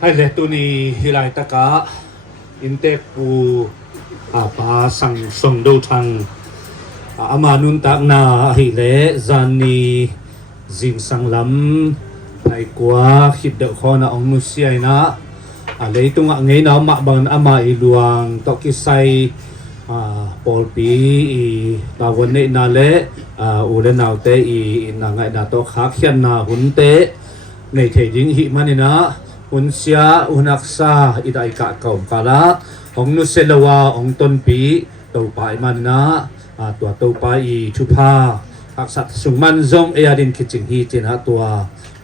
Hai le tu ni hilai taka inte pu pa sang song do thang amanun tak na hi le zani จิงสังลำไอ้กว่าคิดเดคอนะองนุเซียนะอะไรตุงอ่ะไงนะมาบังอามาอีหลวงตอกิไซปอลปีอีตาวันนี้นาเลอุเรนาวเตอีนางไงนาโตขาเขียนนาหุนเตในเทดิงหิมันนี่นะหุนเสียอุนักษาอีได้กะเก่ากะละองนุเซลวาองต้นปีเต่าปายมันนะตัวเต่าปายอีชุพาอักษรสุมันจงเอียดินคิดจิงฮีจินะตัว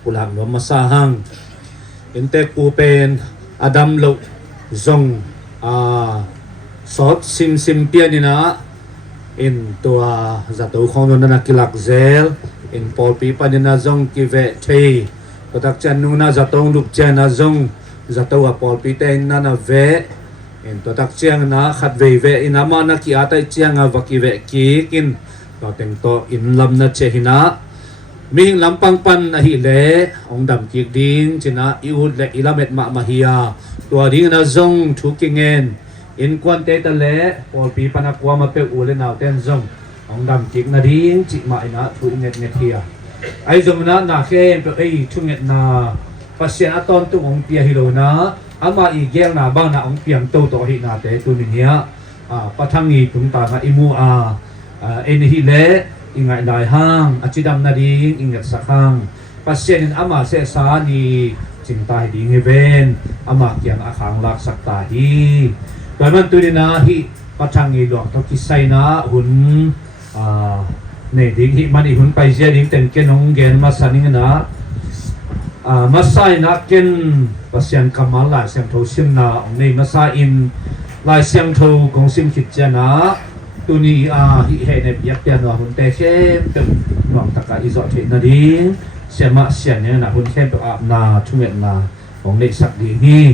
ปุลังลมมาสาหังอินเตกูเป็นอดัมโลจงสอดซิมเปียนี่นะอินตัวจัตุของนนักกิลักเซลอินปอลปีปานินาจงกิเวเทก็ตักจันนูนาจัตุงลุกเจนาจงจัตุว่าปอลปีเตนนานาเวอินตัวตักเจียงนะขัดเวอินามานักกิอาตัยเจียงวักิเวกีกินตัวเต็งโตอินลำนัดเชหินะมีลำปังปันอหิเลองดำกิกดินจินะอิอุดและอิลาเมตมาฮิยาตัวดิ้งนะจงทุกิเงินอินควันเตตเลปอลปีปนักวามาเปอุเลนาวเตนจงองดำกิกนาดิ้งจิมาอินะทุเงินเฮียไอจงนะนาเข้มเปไอทุเงินนาปัสเซียนตอนตุองเปียฮิโลนะอามาอีเกลนาบ้างนะองเปียงโตโตหินาเตตุนิเนียปะทังอีตุงตานะอิมูเอ็นฮิเลอิงไงได้ห้างอจิดำนาดีอิงเงสักห้างปัสเซียนอามาเสสานีจิงตายดีเงเวนอามาเกียงอาขังลักสักตาฮีโดยมันตุนินาฮิปะทังอีหลวงทกิไซนะหุนเนดิงฮิมันอีหุนไปเสียดิงเต็มเกนองเกนมาสันิงนะมาไซนักเกนปัสเซียนกำมันหลายเสียงโทซิมนาองในมาไซอินหลายเสียงโทกงซิมขิดเจนะตัวนี้ฮิเฮเนบียบเปียนว่าหุ่นเตเข้มตึงหน่วงตะกาอิจอเทนาดีเสียมาเสียเนี่ยนะหุ่นเข้มตัวอาบนาชุ่มเงินนาของเล็กสักดีนี่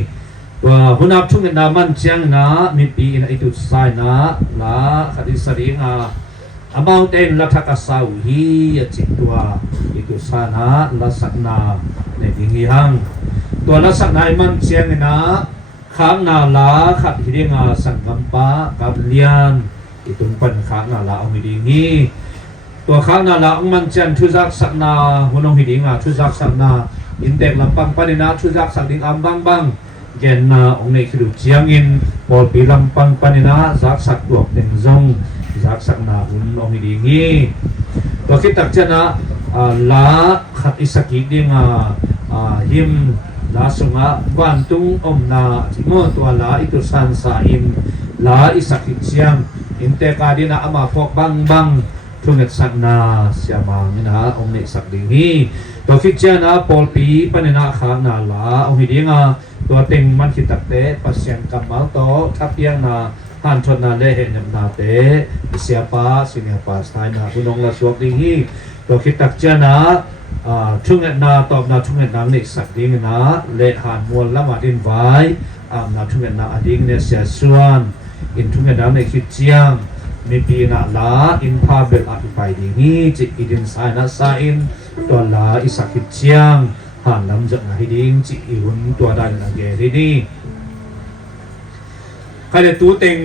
ว่าหุ่นอาบชุ่มเงินนามันเจียงนะมีปีนไอตุสไซนะละคดีสริงอามาเต็นลัทกัสาวฮีจิตตัวไอตุสานะละสักนาในดิ่งหังตัวละสักนามันเจียงนะข้างนาละขัดฮิริงสังกัมปะกับเลียนตุงปันข้างนาละองหิดิงีตัวข้างนาละองมันจันทุจักสักนาหุนองหิดิงทุจักสักนาอินเตกลำปังปานินาทุจักสักดิงอัมบังบังเกนนาองในคิดเจียงอินปอลปีลำปังปานินาจักสักตัวเต็งจงจักสักนาหุนองหิดิงีตัวคิดตักเจนะละขัดอิสกิดิงหิมลาสุงะวันตุงอมนาจิโมตัวละอิตุสันสาอิมละอิสกิเจียงอินเตกาดินะอามาพกบังบังทุเงสักนาเสียมังนะองเนสักดิงีตัวคิดเจนะปอลปีปนนาข้างนาลาองหิดิงตัวเต็งมันคิดตักเตปัสเซียนกัมมัลโตทับเปียงนาหันชนนาเลเห็นนาเตเสียป้าสิเนียป้าสไตน์นาคุณองละสวกดิงีตัวคิดตักเจนะทุเงนาตอบนาทุเงนาเนสักดิงนะเลหันมวลละมาดินไว้นาทุเงนาอดิงเนเสียส่วนอินทุเงดาวในคิดเจียงมีปีนาลาอินพาเบลอภิไปดีนี้จิอิดินไซนัสไซน์ตัวลาอิสักคิดเจียงหันลำจักนาฮิดิงจิอิหุนตัวได้นาเกรีนี่ใครได้ตัวเต็ง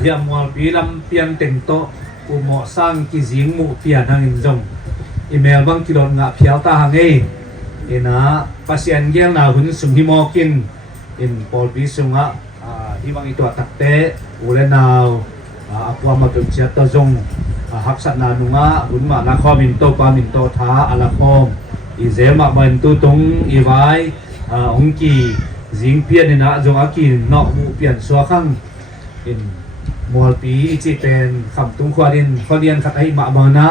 เฮียมวลปีลำเปียนเต็งโตอุโมสร้างกิจิงมุเปียนทางอินจงอีเมลบางกิโลงะเพียวตาหางเอนะปัสยันเกี่ยงนาหุนสุมหิมอกินอินปอลปีสุงะที่บางอีตัวตักเตะอุเลนาวอักวามาตุเชียตจงหักสัตนานุงะหุ่นมานาคอมินโตปามินโตท้าอาลาคอมอีเซมาบันตุตงอีไวองกีจิงเปียนนะจงอากินนอกมูเปียนสัวขังอินมอลปีจิเป็นคำตุงควาดินข้อเรียนขัดไอมาบานะ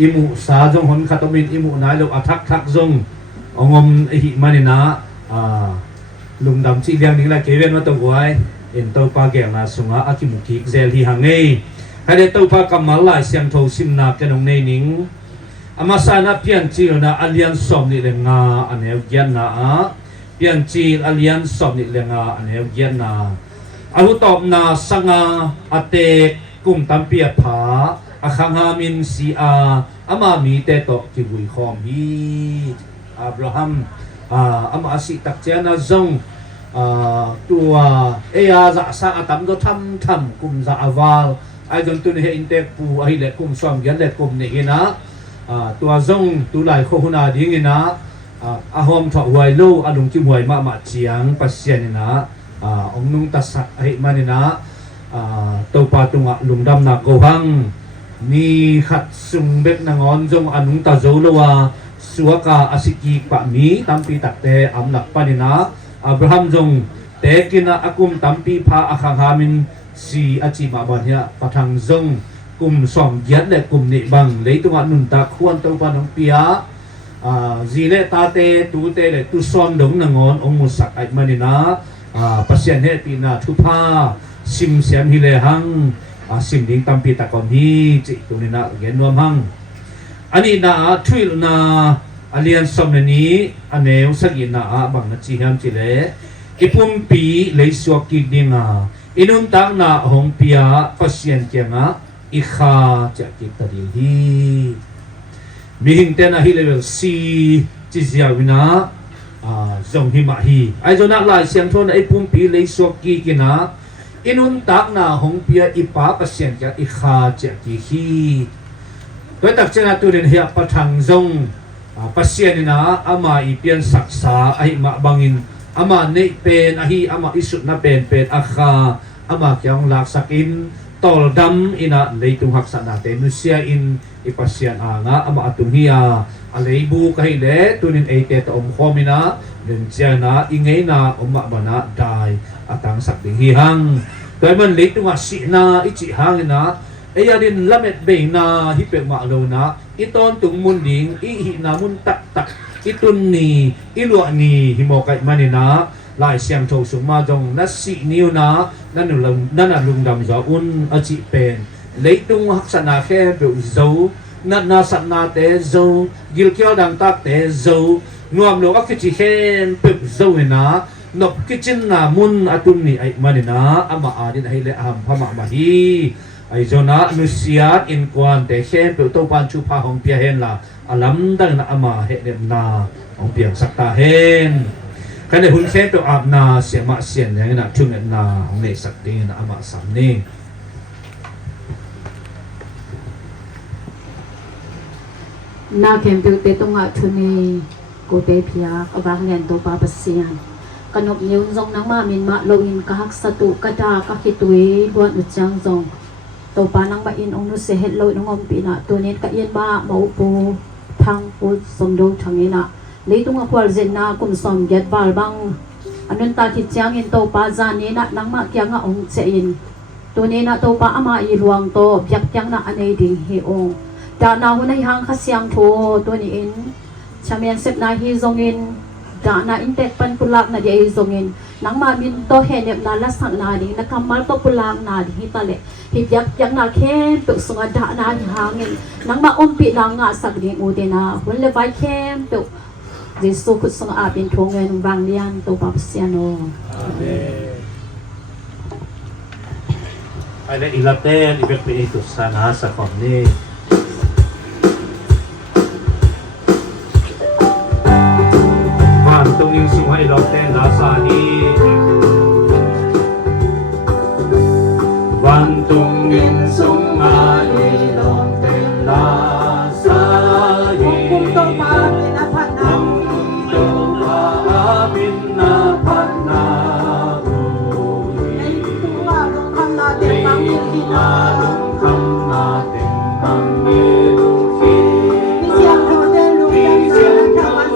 อิมุสาจงหนขัดตมินอิมุนายลูกอัทักทักจงองมไอหิมานินะลุงดำชีเลี้ยงนี่แหละเกเวนมาตัวไว้เอ็นตัวปลาแก่งนาสุงะอากิมุกิกเซลที่หางเงยให้ได้ตัวปลากำมัลลายเสียงโทซิมนาแกนงเนนิงอามาสานาเปียนจีนะอัลยันสอมนี่เลงาอันเฮวเกียนนาเปียนจีอัลยันสอมนี่เลงาอันเฮวเกียนนาอาหุตอบนาสังาอเตกุมตัมเปียผาอาคังฮามินซีอามามีเตโตกิบุยคอมฮีอับราฮัมอามาสิตักเจนะจงตัวจะสักทำก็ทำกุมจะอาวาลไอ้จนตัวนี้อินเตปูไอ้เล็กกุมสองยันเล็กกุมนี่นะ ตัวซงตุหลายโคหุนาดิงินะอาหอมถอหวยลูอลุงกิมหวยมาเจียงปัสเซียนนะองนุงตัสให้มานี่นะตัวปาตุงลุงดำนักโกหังมีขัดสุงเบ็ดนางอนจงอนุงตาโจลวาสัวกาอสิกีปะมีตัมปีตักเตอำนักปานินะอับราฮัมจงเตกินะอากุมตัมปีพาอาคังฮามินสีอาจิมาบันเฮียปะทังจงกุมสองยัดและกุมนิบังเลยตุงนุนตาควรตัวปานองปียจีเลตาเตตูเตเลตุซอมดงนางอนองมุสักไอมานินะปัสเซียนเฮปีนาทุพาซิมเสียมฮิเลหังซิมดิงตัมปีตะกอนฮีจิตุนินะเกนวมหังอันนี้นะทวิลนะอเลียนสมนี้อันเนวสักยินะบังนะจีฮัมจิเลอิปุมปีเลยสวกิดิงอินุมตังนะหงปียปัสเซียนเกียงอิคาจะกิตดิลฮีมีหิงเตนะฮิเลเวลซีจิเซียวินะจงหิมาฮีไอจนักลายเสียงทนไอปุมปีเลยสวกิกินะอินุมตังนะหงปียอิปาปัสเซียนเกียงอิคาจะกิฮีโดยตักเจนาตุเรนเฮียปะทังจงปัสเซียนนะอามาอีเปียนศักษาไอมาบังอินอามาเนเป็นอาฮีอามาอิสุนะเป็นอาคาอามาเกียงลักสักินตอลดำอินะเลยตุงหักษณะเตนุเซียอินอิปัสเซียนอาอามาตุงเฮียอะไรบูกให้เลตุนินเอเตตอมคอมินะเดนเจนะอิงเงนะอมบานะได้อาตังสักดิงฮีหังโดยมันเลยตุงสินะอิจิหังนะเอยาดินละเม็ดเบนาฮิเปมาโลนะอิตอนตุงมุนดิงอิหินามุนตักอิตุนนีอิลวนีฮิโมกัยมานินะลายเสียงโทสุมาจงนัสสินิวนะนั่นลุงดำจะอุนอจิเป็นเลยตุงหักษณะแค่เปิวโจนัดนาสันนาเตโจกิลเกียวดังตักเตโจนวมโลกกิจิเข็นเปิวโจนะนกกิจินนามุนอตุนนีไอมานินะอามาอาดินให้เลอัมพมามาฮีไอโจนะนุเซียดอินกวนเตเข็นเปิวโตปันชูพาของเปียเฮนละอลัมดังนะอามาเฮเนมนาของเปียงสักตาเฮนกันในหุ่นเข็นเปิวอาบนาเสียมาเสียนอย่างนั้นทุ่งเนนาของเนสักตีนะอามาสามนี่นาเข็มเปิวเตตงะทุนีกูเตพิยาอบางเรียนตัวปาปเซียนกันนบนิ้วจงนังมามินมาโลอินกะฮักสตุกะดากะคิตุยบวนอุจังจงตัวปานังบะอินองนุเสเฮโลนงอมปีนะตัวนี้กะเย็นมาเมาปูทางปูสมดูทางนี้นะเลยตุงควรเจนนากุมสมยัดบาลบังอันนั้นตาคิดจังอินตัวปาจานี้นะนังมาเกียงะองเจอินตัวนี้นะตัวปาอามาอีหลวงโตยักยังนะอันเอดิงเฮองดานาหุนหังขเสียงโทตัวนี้อินชาเมียนเซบนาฮีจงอินดานาอินเตปันปุลักนาเดียจงอินนังมาบินโตเฮเนบนาละสังนาดินักมัลโตปุลักนาดิฮิตาเลฮิยักยังนาเคนตุสุงดานาหางอินนังมาอมปีนางาสักดิอูเดนาหุนเลไวเคนตุเจสุขุสุงอาบินทงเงินบางเลียนตุปับเซียโนอาเมนไอเลอิลาเตนอิเบกเปอิตุสานาสักคนนี้ตรงนี้สุให้เราเต้นลาซานีวันตรงนี้สุให้เราเต้นลาซานีคุมตัวมาบินาพันนาคุมตัวมาบินาพันนาในตัวลงคำนาเต็มมังยินดีนาลงคำนาเต็มมังยินดีมีเสียงโดดเด่นลุกยังเสียงธรรมะ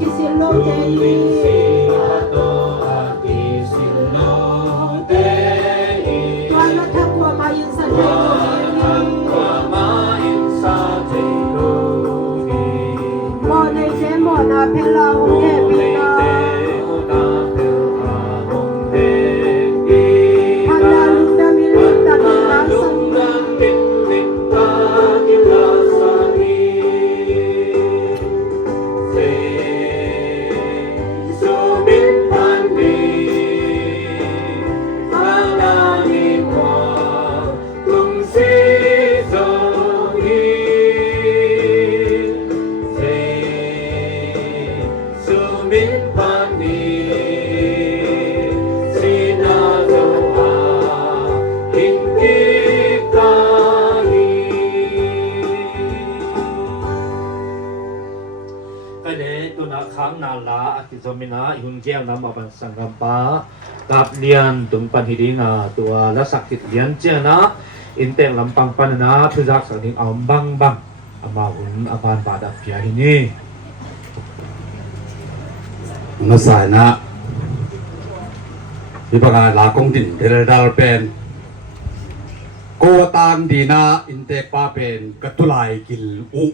กิสิโลเตนี วานะทักวามาอินสันเดโลนีมอในเจมอนาเพลาเอปีนาพันดาลุดามิลิตาดิลาสันีZomina yung kiam na mabansan rampa kaplian tung panhidinga tua lasakit lian cia na inteng lampang panana tuzak saking ambang bang amahun aban pada pia ini masana ibaga lakong din dal pen ko tan dina inte pa pen katulay kil u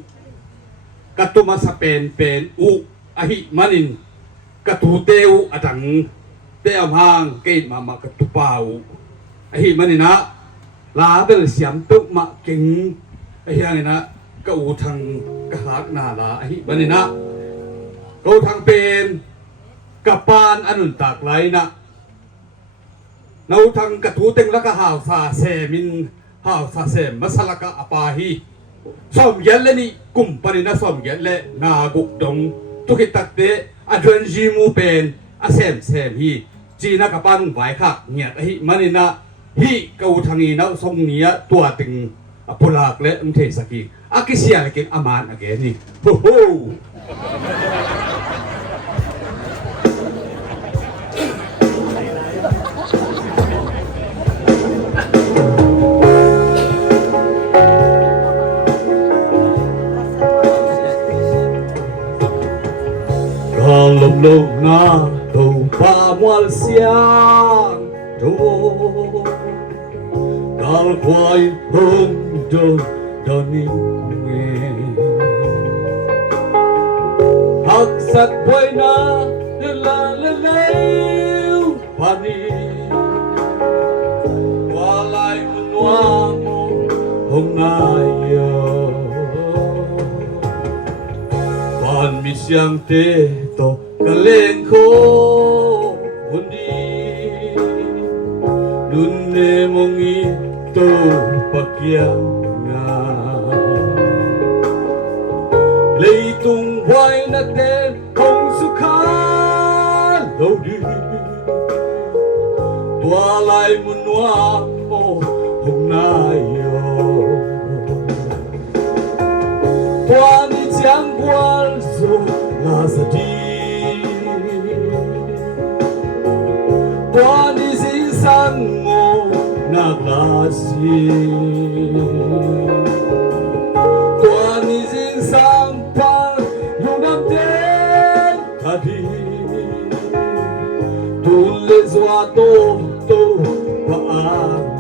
katuma sa pen u ahi manin katuteu atang te amhang ke mama katupau ahi manina la bel siam tuk ma king ahi angina ka u thang ka hak na la ahi manina ko thang pen kapan anun tak lai na nau thang katuteng la ka haw sa semin haw sa sem masalaka apahi som yelle ni kum panina som yelle na guk dong tukitatte adren jimu pen asem sem hi china kapan vai khak ngiat hi manina hi kau thangi na song nia tua ting apulak le umthe saki akisia ke aman age ni ho ho lồng lồng na đầu ba mual xiang đồ dal quay hông đơn đơn nghe hắc sắt quay na la la lêu pani qua lại muôn hoang hông ai pan mi siang te to kaleng ko undi nunne mongi to pakyang nga leitung wai na ten kong sukha lo di tua lai munwa mo hong na yo tua ni chang wal so la sa di Tuan izin sango nakasi Tuan izin sampan yunam ten tadi Tulle zuato to paana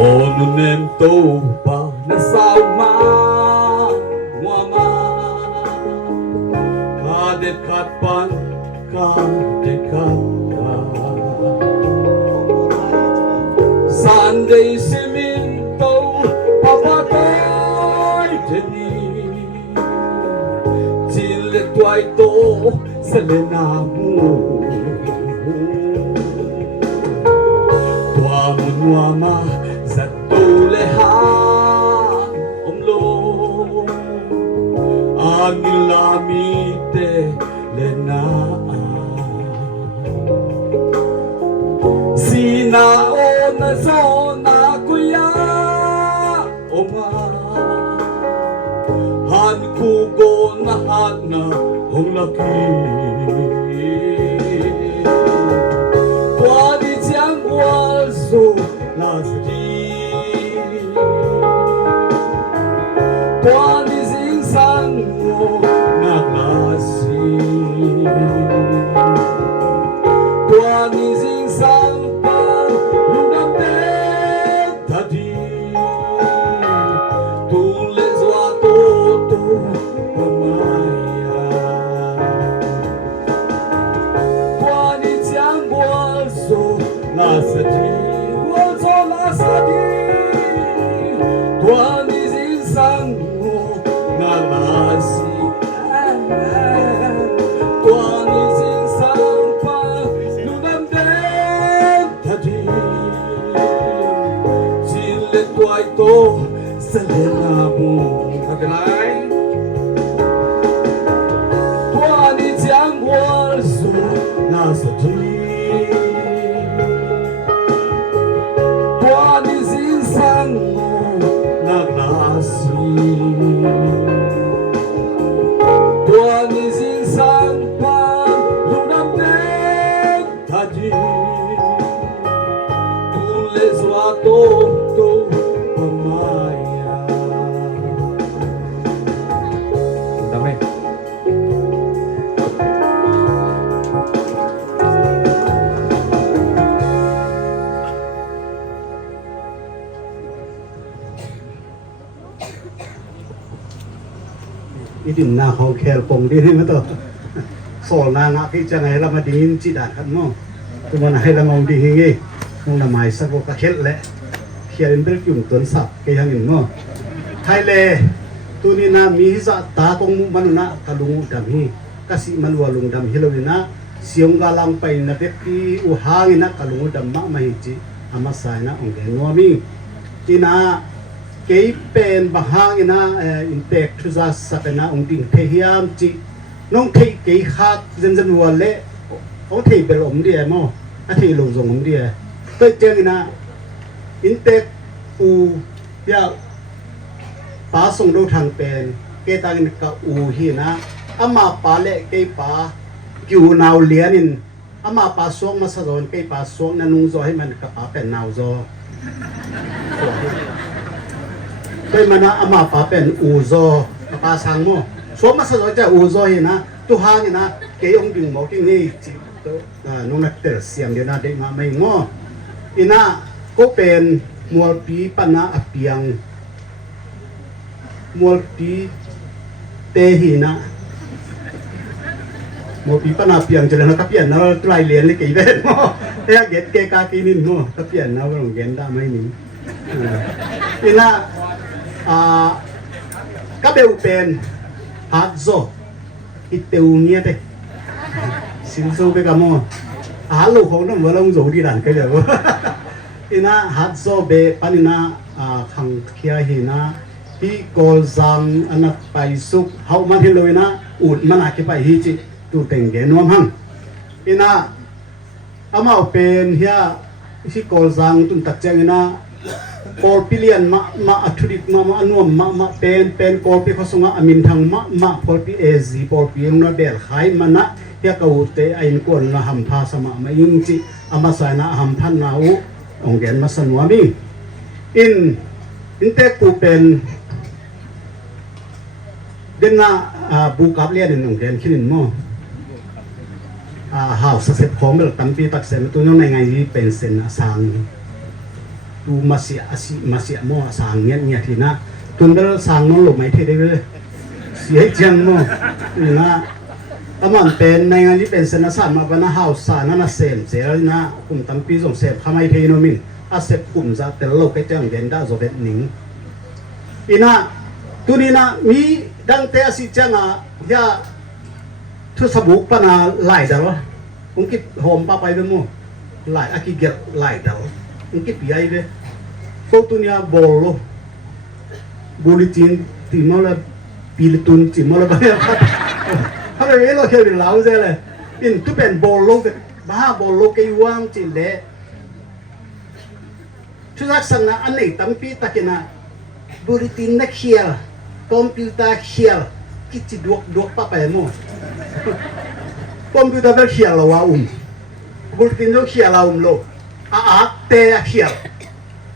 Onunem to pa na sauma muama kadet katpan kadet kata Sunday siminto papatay teni Chile tuay to selenamu Tuamu muama Sa tulehan omlo Pangillamite lenaa Sinao na zona kuya Oma Han kugo na hana Hong laki Tuani jiang wal so lazri Tuani zing sang mo naglasi Tuani zing sang pang lunapet tadi Tule zwa toto pamaya Tuani jiang wal so lazri Wal so lazri Tuani zing sang mo naglasi Tuani zing sang pang lunapet tadi Sile tuai to selena mo kabilay Tuani jiang wal so nasa di Tuani zing sang mo naglasi Tuani zing sang pang lunapet tadi Tule zwa toto pamaya Dami Idin na ho khel pong di ni ma to sol na nga ki chang ai la ma ding chi dan khat mo tu ma hai la ngong di ngi ngong na mai sa ko ka khel le khiarin bel kyum ton sap ke hang in mo thai le tu ni na mi za ta kong mu man na ka lungu dam hi ka si man wa lung dam hilowina siong ga lang pai na te ki u hang na ka lungu dam ma ma hi chi ama sai na ong ge no mi ti na kei pen bahang ina impact thuza sapena ong ding the hiam chi nong thei kei khak zen zen wale o thei bel om dia mo a thei lo zong om dia te cheng ina impact u ya pa song do thang pen ke ta in ka u hi na ama pa le kei pa kyu naw lianin ama pa song ma sa zon kei pa song na nung zo hai man ka pa pen naw zo Kaya mana ama pa pen uzo kapasang mo. So masasabi siya uzo hina, tuhang hina, kayong ding mo, kini nung nagter siyang din natin mamay mo. Ina, ko pen mualpi pa na apiang mualpi tehina. Mualpi pa na apiang jalan na kapian na tulay liyan li kaiben mo. Kaya get kay kakinin mo, kapian na walang genda may ni. Ina, kabeu pen hatzo iteu nia te sinso be kamo halo khong no walong zo di dan ke le ina hatzo be panina khang khia hina pi kol zang anak pai suk hau man hiloina ut mana ki pai hi chi tu teng ge nom hang ina amao pen hia si kol zang tun tak chang ina Kol pilian ma athudik ma anuam ma pen kol pi khosunga amin thang ma kol pi ezi kol pi na bel khai mana ya ka ute ain kol na ham tha sama ma yung chi ama sa na ham phan na u ong gen ma sanwa mi in te ku pen den na bu kap lian in ong gen khinin mo house sa set khom bel tam pi tak sen tu no ngai ngai pen sen asang tu masih mo sang nget nget hina tundal sang no lo mai the de sia jang mo na aman pen nai ngali pen sen na san ma bana house sa na sem se na kum tam pi jong sep khamai the no min a sep kum za tel lo ke jang gen da zo vet ning ina tunina mi dang te asi changa ya thu sabuk pana lai da lo ungkit hom pa pai be mo lai aki get lai da ungkit pi ai be ko tunia bolo bolitin ti mala ปีละตุนจิมอละบะครับถ้าไปเราเขียนลาวซะเลยอินตุเป็นโบโลกบ้าโบโลกไอ้ว่างจิเลชุดลักษณะอันนี้ตั้งปีตะกินะบริตินนักเขียนคอมพิวเตอร์เขียนคิดจิดวกปะไปมั้งคอมพิวเตอร์เขียนเราว่าบริตินเราเขียนเราโลอาเตะเขียน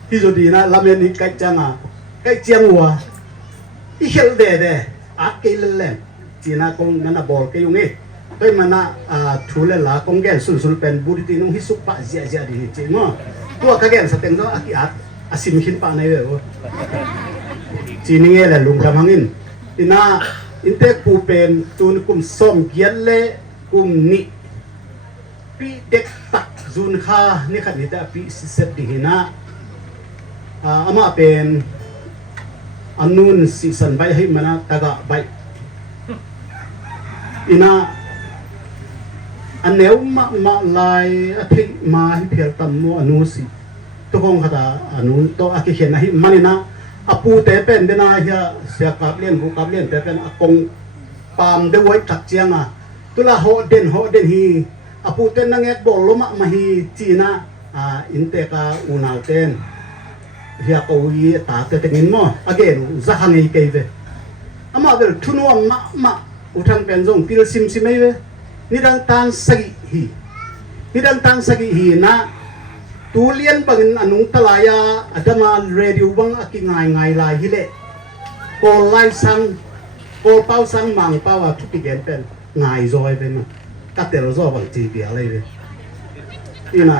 ที่สุดดีนะลำเนียงกัจจังอ่ะกัจจังวะอีเขียนเด้อาเกลเล่นจีน่าคงนั่นน่ะบอลก็อยู่นี่ตัวมันน่ะทุเรศละคงแก่สุดเป็นบริตินงฮิสุปะเจียดีจริงมั้งตัวก็แก่สเต็งก็อากิอาสิมขินปะในเว้ยจีนี่แหละลุงทำหังอินอิน่าอินเตปูเป็นตัวนุกุมส้มเกียนเล่กุมนี่ปีเด็กตักจุนข้านี่ขัดนี่แต่ปีสิเสดีนะอามาเป็นอันนู้นสิสันใบให้มันตะกะใบอิน่าอันเนี้ยมาลายอาทิตย์มาให้เพียรตัมโมอนุสิตัวของข้าตาอนุตัวอากิเขียนให้มันนี่นะอาปูเตเป็นเดน่าเฮียเสียกับเลี้ยนกูกับเลี้ยนแต่เป็นอากงปามเดไว้จักเจียงอ่ะตัวละโหเด่นฮีอาปูเตนนังเอ็ดบอลลมะมาฮีจีน่าอินเตกาอุนาเตนเฮียกูยีตาเตติงินมั้งอเกนจะหังอีกเวอามาเวลทุนวมะอุทันเป็นจงพิลซิมไม่เวนี่ดังตันสกิฮีนะตูเลียนบังอนุตลายาอัตมาเรดิโอบังอากิง่ายลายฮิเลโกไลซังโกเป้าซังมังเป้าว่าทุกปีเกนเป็นง่ายจอยเป็นมั้งกัดเตลจอบังจีเปียอะไรเวนี่นะ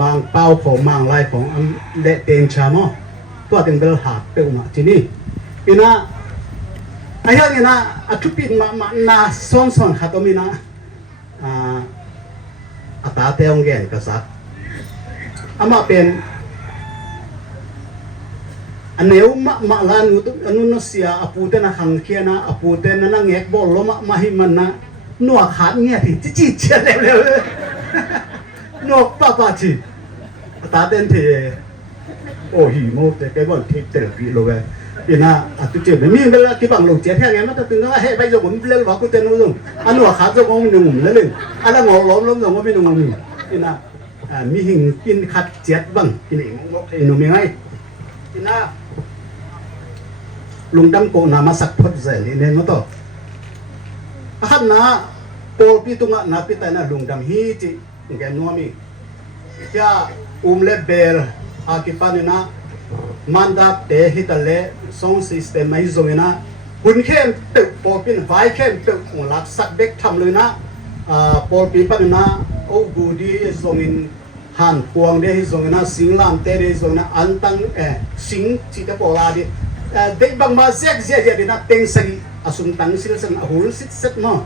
มังเป้าของมังไลของเละเตงชามอตัวเต็งเบลหาเปลมาทีนี้นี่นะไอ้ยังนี่นะทุกปีมานาซ้อนขัดตัวมีนะอัตราเตงแก่กษัตริย์อามาเป็นอันเนี้ยมาลานุอนุนเสียอปูเตนะขังเคียนะอปูเตนะนั่งเงกบอลล้มมาหิมันนะนัวขาดเงี้ยที่จีเชียเร็วนัวป้าจีตาเต้นที่โอ้หิโมแต่แกบ่นที่เตลปีโลเวอีน่าตุเจไม่มีเวลาที่บางลูกเจ้าแท้ไงมันตึงก็ให้ไปจงผมเล่นว่ากูเต้นนู่นอันนัวขาดจงผมหนุ่มเล่นอันละงอล้มจงผมไม่หนุ่มอีน่ามีหิงกินขัดเจ็ดบังกินเองงกไอ้หนุ่มยังไงกินนะลุงดำโกนามาสักพดเสนี่เนี่ยมั้งต่อฮันนะโปปีตุงะนาปีแต่นะลุงดำฮีจิแกนัวมีจะเล็บเบลอากิปานินะมันดับเตะฮิตาเล่ซองซิสเต็มไม่จงนะหุ่นเข้มตึกโปปีนไฟเข้มตึกหัวลักสักเด็กทำเลยนะโปปีปานินะโอ้กูดีจงอินหันพวงเดฮิจงนะสิงลามเตเดฮิจงนะอันตังสิงจิตโปลาดิเด็กบางมาเสียดีนะเต็งสกีอสุนตังสิลสันหุ่นสิเซ็ตเนาะ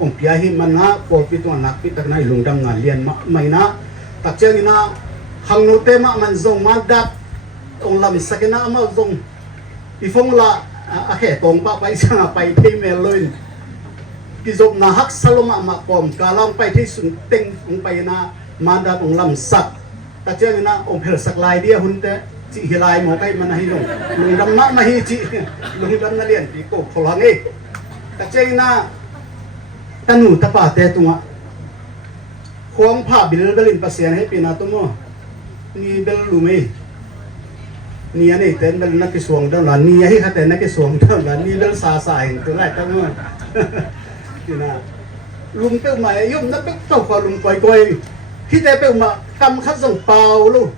องพิยาหิมันนะโปปีตัวนักปีตักนะลุงดำงานเรียนไม่นะตักเจงินะหังโนเตมะมันจงมันดับองลำสักนะมาจงอีฟงละอาแค่ตรงปะไปสังไปที่เมลเลยกิจบนะฮักสลมะมาปอมกาลังไปที่สุนเต็งองไปนะมันดับองลำสักตักเจงินะองเพลสักลายเดียหุ่นเตจิฮิลายหมอไปมันให้ลุงดำมะมาฮิจิลุงดำนั่นเรียนปีโก้พลังเองตักเจงินะตันูตะปาเตตุงะควงผ้าบิลเบลินปัสเซียนให้ปีนาตุโมนี่เบลลูเมนี่อันนี้เต้นเบลนักกิสวงดังหลานนี่ให้เขาเต้นนักกิสวงดังหลานนี่เบลซาซาเองตัวแรกตั้งมั่นี่นะลุงเป้าหมายยุ่งนักเป้าต้องฝ่าลุงก่อยที่แต่เป้าหมายทำขั้นส่งเปล่าลูก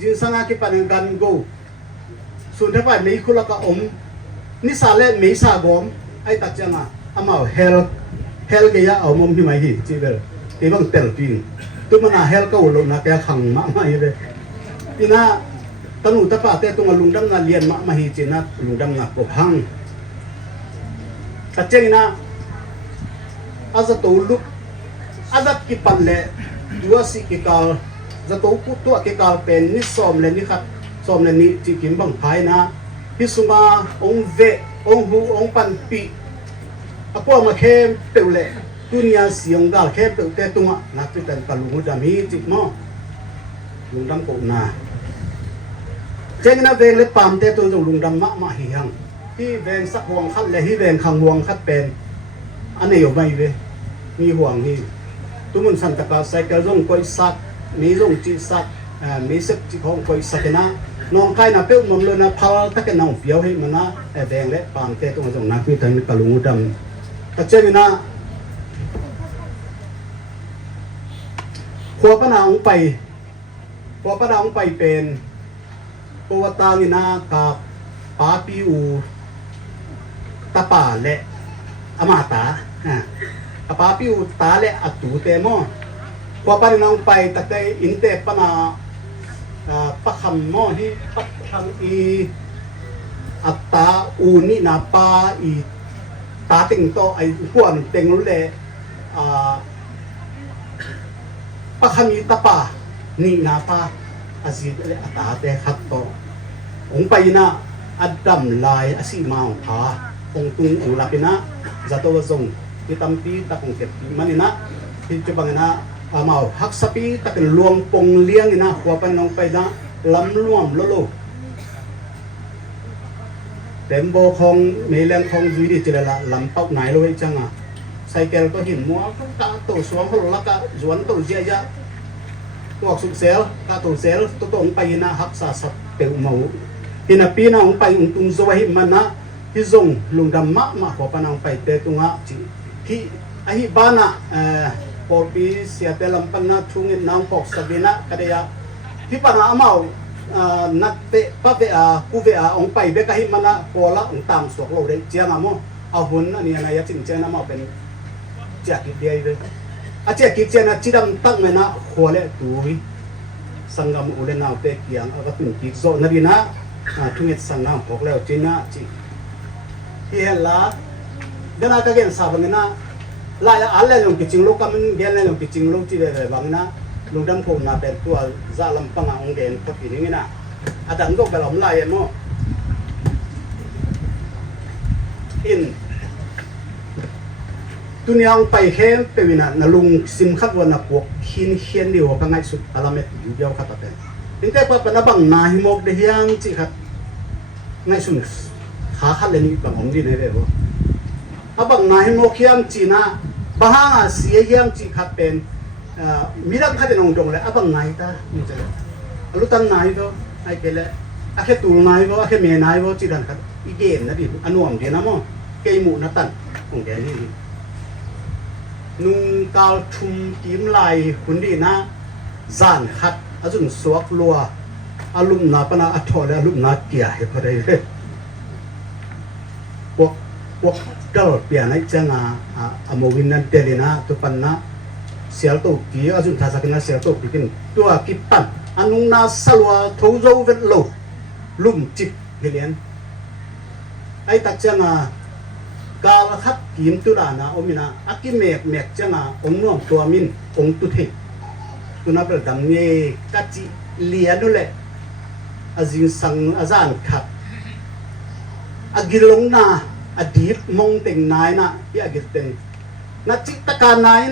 จินสังอาคิปันกันกูส่วนถ้าไปมีคุณละก็นิสาเล่มีสาบอมไอ้ตัดจังอ่ะอามาเฮลเกียเอามุมที่ไม่หิจีเบลที่บางเตลปิงตัวมันเฮลก็อุลนะแกขังมาไม่เลยที่น่าตนุตะปาเตตัวลุงดำงานเรียนมาหิจีน่ะลุงดำงานปกหังตัดเจงนะอาจะตัวลุกอาจะกิปันเล่ตัวสิกิกาลจะตัวกุตัวกิกาลเป็นนิสอมเลนี่ครับสอมเลนี่จีกินบังไพนะพิสุมาองเวองหูองปันปีอาพวกมาเข้มเปล่าเลยดุนยาเสียงดาลเข้มเปล่าแต่ตัวนักพิจารณาลุงดำฮีจิตมั้งลุงดำกูนาเจงนะเวงเลยปามแต่ตัวจงลุงดำมาหิฮัง ที่แวงสักห่วงคัดและที่แวงขังห่วงคัดเป็นอันนี้อยู่ไม่เว้ยมีห่วงนี่ทุกมันสันตะกาใส่กระร่งก้อยสักมีร่งจีสักมีสักจีของก้อยสักนะน้องใครน่ะเปิ้ลมันเลยนะพาตะกันน้องเปียวให้มันนะแดงและปางเตะตรงนั้นนักวิทย์กะลุงดำตะเจวินะขัวปะนางไปขัวปะนางไปเป็นปวตางินากับปาปิอูตาป่าและอมาตาปาปิอูตาและอตูเตมอพอปานางไปตะเตอินเตปนาปะคำมอที่ปะคำอีอัตตาอูนินาปาอีตาติงโตไอพวกเต็งรู้เลยปะคำอีตาป่านี่นาปาอาศิเลอัตตาเตขัดโตองไปนะอัดดำลายอาศิมาองผาองตุงองลับนะจัตวะซงที่ตั้มปีตะคงเก็บมันนะที่จะบังนะอามาฮักสปีตะกันรวมปงเลี้ยงนะหัวไปน้องไปนะลำรวมโลโลเต็มโบของเมลังของจุยดิจิละลำเป้าไหนเลยจังอ่ะไซเคิลก็หินมัวก็ตัวสวมหัวละก็สวนตัวเจียยะตัวสุกเซลก็ตัวเซลตัวองไปนะฮักษาสับเปลวเมาที่นับปีนะองไปองตุงสวะหิมันนะที่ทรงลุงดำมะมาหัวปนองไปเตะตุงะจีที่ไอ้บ้านะพอปีเสียแต่ลำปันนะทุ่งเงินน้ำปอกสบินะก็ได้ยาที่ปนาเมานัดเตะปะเวอากูเวอาองไปเบกะหิมันนะพอละองตามสวกเราได้เจียงอ่ะมั้งเอาหุ่นอันนี้นะยาจิงเจนะมาเป็นเจียกิเดียเลยอาเจียกิเจนะจีดำตั้งเมนะหัวเละตุยสังกามอุเลนาเตะเกียงเอาก็ตุนกิโซนั่นดีนะทุ่งเงินสังน้ำพอกแล้วจีนะจีที่เห็นละเดินอากาศเย็นสาบังนะลายอะไรลงกิจงโลกมันเกลลงกิจงโลกที่เรื่องบางนะลุงดำคงน่าเป็นตัวซาลำปังองเกนกับปีนี้นะอาดันก็แบบลายมั้งอินตุนียองไปแค่ไปวินาณลุงซิมขัดวันนับพวกหินเขียนเดียวกับไงสุดอาราเมตอยู่เดียวขัดเป็นถึงแต่พอเป็นบังนาหิมกเดียงจีขัดไงสุดขาขัดเลยนี่บังองดีเลยเลยว่าบังนาหิมกเขียนจีน่ะบางอาเสียเยี่ยงจีขัดเป็นมีรักขัดเป็นองค์ตรงเลยบังไงตานี่จะรู้ตั้งไงก็ไอ้เกล้อาแค่ตูไงก็อาแค่เมย์ไงก็จีดันขัดอีเกนนะดิอนุอมเดียนะมั้งเกยมูนัตันองแกนี่นุ่งกาวชุมกิมไหลคุณดีนะจานขัดอาจุนสวกลัวอารมณ์นาปนาอัฐอและอารมณ์นาเกียให้พอได้เลยพวกเกิดเปลี่ยนในจังอโมวินนันเตลินะตุปันนะเสียตัวกี่อาจุนทาสักนะเสียตัวกี่ตัวกิปันอนุนาสลัวทูโจเวทโลลุ่มจิบเฮียนไอ้ตักจังกาลขัดกิมตุลานะอมินะอากิเมกจังองน้อมตัวมินองตุเทตุนับระดับเงกัจิเลียนุเลอาจิงสังอาจารย์ขัดอากิลงนาอดีตมงเต็งนายนะที่อากิเต็งนัจิตการนาย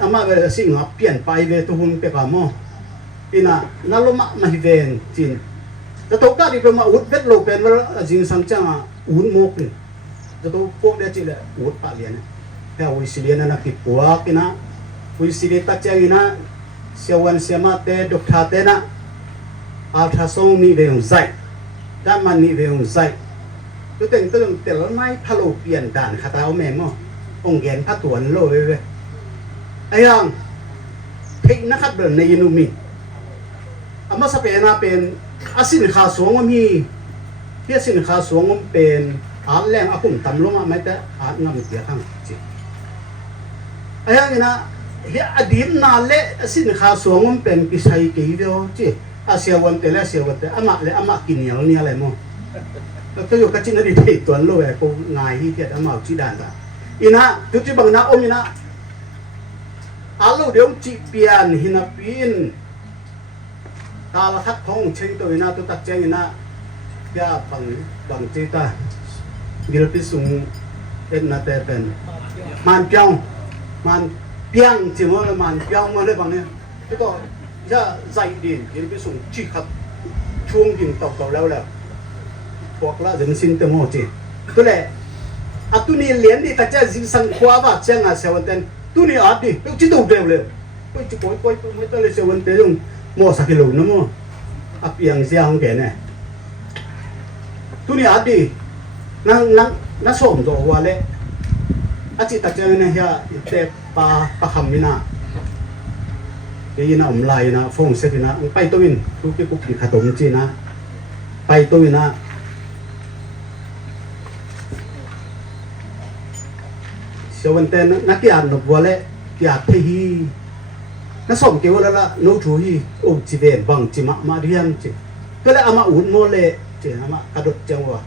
อามาเวลสิ่งหับเปลี่ยนไปเวทุหุนเปกามออินะนั่นลมะมาฮิเวนจินจะตกได้ดีเป็นมาอุดเวทโลเป็นว่าอาจิงสังจังอุดโมกนี่จะต้องพวกเด็กจีเลยอุดปะเลียนแต่วิสิเลียนนักที่ปัวกินะวิสิเลียตักเจกินะเสียวันเสียมาเตดอกทาเตนะอัลทราซาวนี่เวงใจด้านมันนี่เวงใจตัวเต็งตัวเต็งไม่พะโลเปลี่ยนด่านคาตาเอาแมงมั้งองแกนพัดตัวนั่นโลเว้ยไอ้ยังเทคนักขัดเดินในยินุมีอามาสเปน่าเป็นอาศินขาสวงมีเพียสินขาสวงเป็นอาแรงอาปุ่มตำลงมาไม่แต่อาเงาเดียข้างจีไอ้ยังนะเฮียอดีตนาเละสินค้าสวงเป็นกิสัยกี่เดียวจีอาเสียวันเตละเสียวันเตอามากินอย่างนี้อะไรมั้งแล้วก็อยู่กับจินดีที่ตัวโลกไอ้พวกนายที่เทียดอามาจีดันละอินะทุกที่บางนะอมินะอาลูเดี๋ยวจีเปียนหินาปีนตาละคัดของเชิงตัวอินะตัวตักเจงอินะยาบางจีตากิลปิสุงเอ็นนาเตเป็นมันเปียงมันเปียงจิ๋วเลยมันเปียงมาเลยบางเนี่ยที่ก็จะใจดีกิลปิสุงจีขัดช่วงยิงตกแล้วพวกละจะมันสิ้นเต็มหมดจี ตัวแหละอะตุนี่เลียนดิตาจะสิสังขวาว่าเจ้าเสวันเตนตุนี่อาดิตุจิตุเดวเลยไปจิปอยไม่ต้องเลยเสวันเตนมอสักกิโลนะมออะเปียงเสียงแกเนี่ยตุนี่อาดินั่งส่งตัวว่าเลยอาจิตาจะเนี่ยฮะเตปาคำมินะยีน่าลายนะฟงเสกินะไปตัววินทุกที่กุกขดมจีนะไปตัววินะเสวันเตนนักกีฬาหนุ่มวัวเล่กีฬาเทีนักสมเกี่ยวละโน้ตฮีโอจีเวนบังจิมาเรียนจีก็เลยอามาอุดโมเล่จีอามากระโดดจังวะ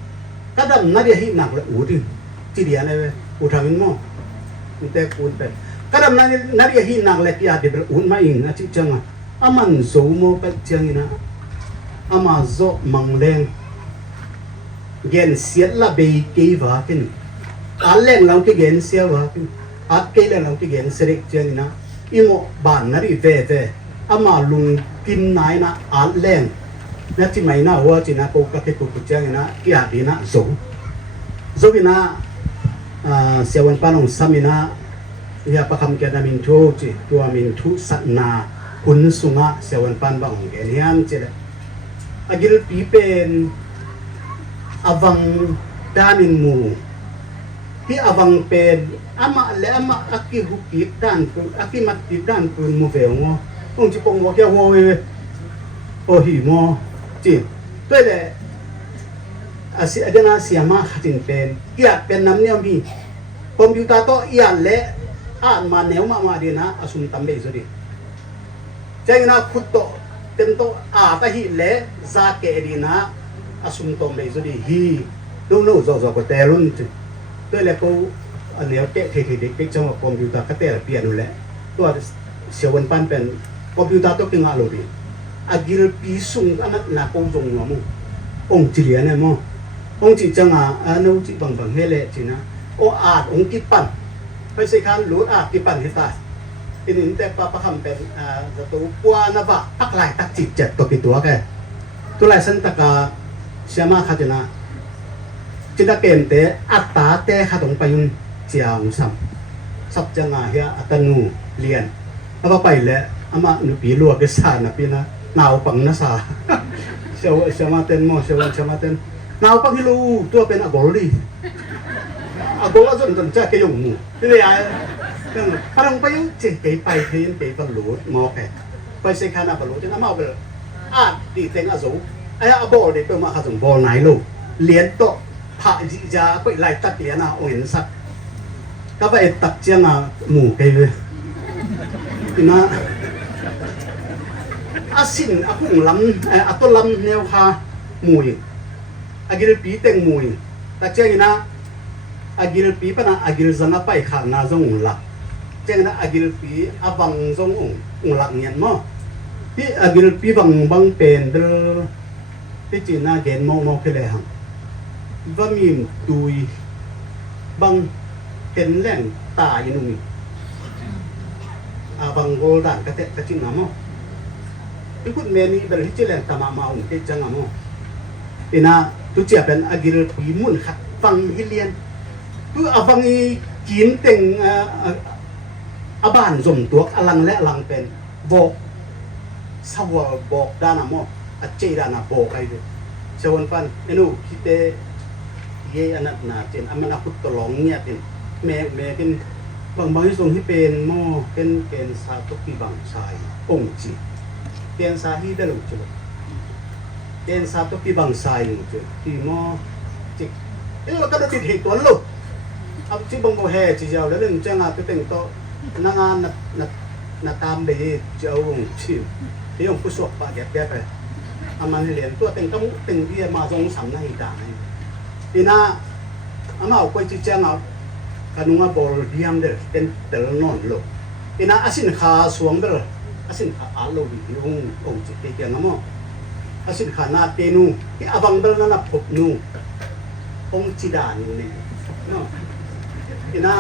กระดำนาเดียฮีหนักเลยอุดจีเดียนเลยอุทามินโมมันแต่อุดเป็นกระดำนาเดียฮีหนักเลยกีฬาเดือดอุดมาอิงนะจีจังอ่ะอามันโซโมเป็นจังนะอามาโซมังเลงเย็นเสียละเบย์กีวากินอาเล่งเราที่เย็นเสียวะอาเกลเราที่เย็นเสด็จเจนี่นะอีโมบานนารีเวอามาลุงกินนายนะอาเล่งนั่นที่ไม่น่าว่าจีนะปกติปุกเจนี่นะกี่อาดีนะโซบินะเสวันปานองสามินะยาประคำแกนามินทูจีตัวมินทูสัตนาคุณสุงะเสวันปานบางแกนี่อันเจเลยอากิลปีเป็นอวังดานินมูที่อวังเป็นอามาเลอามาอากิหุกิดันกุอากิมัดกิดันกุมูเวงอองจิปงวะแกหัวเวโอหิมอจีด้วยเลยอาศัยเดนาเสียมาขัดินเป็นกียเป็นน้ำเนียมีคอมพิวเตอร์โตอีอันเละอ่านมาเนวมาดีนะอาสุนตัมเบสุดีเจ้าหน้าขุดโตเต็มโตอาตาหิเละซาเกดีนะอาสุนตัมเบสุดีฮีดูโน่โซก็เตลุนจีด้วยแล้วก็อันนี้เตะเทเด็กจังหวะคอมพิวเตอร์ก็เตะเปลี่ยนนู่นแหละตัวเสียวันปันเป็นคอมพิวเตอร์ต้องกินอะไรดีอากิลปีสุ่งอันนั้นนักกงจงหัวมูองค์จีเลียนเนี่ยมั้งองค์จีจังอันนู้จีบางเฮเลจีนะโออาดองค์กิปันไปใช้การหลุดอาดกิปันให้ตายทีนี้แต่ปะคำเป็นจะตัวกวานบะตักลายตักจิตเจ็ดตัวกี่ตัวแกตัวลายสันตะกาเสียมาขัดนะจิตาเกณฑ์เตะอัตตาเตะขัดองไปยุนเจียงซ้ำสับจังเฮียอัตนูเรียนแล้วก็ไปแล้วอามาหนูปีลัวกษานะปีนะหนาวปังนะสาเสียวมาเต้นโมเสียวมาเต้นหนาวปังฮิลูตัวเป็นอโกลีอโกลจนจะเกยงมูที่เลยพลังไปยุเจเกยไปเทียนเกยบอลลูดมอแกไปเซคานาบอลลูดจะน้ำเอาไปเลยดีเต็งอาสูไอ้บอลเด็กตัวมาขัดส่งบอลไหนลูกเลี้ยนโตพระจิจาไปไล่ตัดเลี้ยนโอเห็นสักก็ไปตัดเจียงหมูเกยเลยนะอาสินอาพุ่งลำอาต้นลำแนวคาหมูยอากิลปีเต็งหมูยแต่เจ้าอีนะอากิลปีปนะอากิลจังไปขานาจงหลักเจ้านะอากิลปีอาบังจงหลักเงียนมั้งที่อากิลปีบังเป็นเดอที่จีน่าเกณฑ์มองขึ้นเลยฮะว่ามีตุยบังเห็นแหล่งตาอยู่นู่นอาบังโกลดันกระเตะกระจิงน้ำมั้งที่คุณเมนี่เป็นที่เจริญตามมาอุ่นเตจังอ่ะมั้งอีน่าตุเจียเป็นอากิลปีมุ่นขัดฟังฮิเลียนคืออาฟังอีกินเต็งอาบ้านสมตัวอลังและอลังเป็นบอกสาวบอกด้านอ่ะมั้งอาเจด้านอ่ะบอกไอ้เด็กชาวฟันไอ้หนูคิดเตเย่อันนั้นน่ะเจนอันมันอาคุตตลองเงียบเป็นแม่เป็นบางที่ส่งที่เป็นหม้อเป็นเกณฑ์ซาตุกีบางชายองจีเกณฑ์ซาฮีได้หรือจุดเกณฑ์ซาตุกีบางชายหรือจุดที่หม้อจิกเราก็ได้ติดเหตุตัวลูกเอาที่บางโบแห่จีเจ้าแล้วเรื่องจ้างตัวเต็งโตนางานนัดตามไปเจ้าองชิมที่องผู้สวบปะแก่ไปอามันเรียนตัวเต็งต้องเต็งเบี้ยมาทรงสำนักอีกต่างทีน่าอามาเอาไปจีเจ้าเอาคันว่าบอลเดียมเด้อเป็นเตลนอนโลอีน่าอาสินขาสวงเด้ออาสินขาอาโลวิองจิตเกียงมั้งอาสินขานาเตนูที่อาบังเดลนั่นพบนูองจิดานี่เนาะอีน่า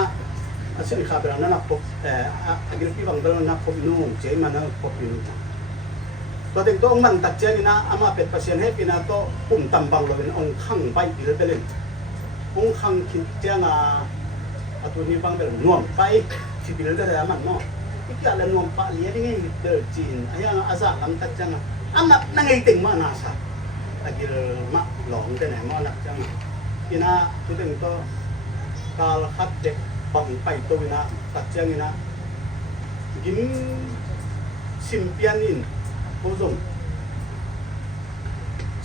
อาสินขาเป็นนั่นพบอากิลปีบังเดลนั่นพบนูเจมันนั่นพบนูตัวเต็งตัวมันตัดเจนี่นะอามาเป็นเปอร์เซ็นต์ให้ปีน่าโตปุ่มตำบังเราเป็นองข้างใบปีละเล่น องคังคิดจังตัวนี้บังเบลน่วมไปที่บิลได้แล้วมันเนาะอีกอย่างละน่วมปะเลี้ยนี่เดินจีนไอ้ยังอาซาลำตัดจังอันนั้นนั่งไอ้ติ่งมานาซาอากิลมาหลงแต่ไหนมานักจังอีน่าตัวเต็งก็การคัดเด็กบังไปตัวน่ะตัดจังอีน่ะกินซิมเปียนินโอ้ส่ง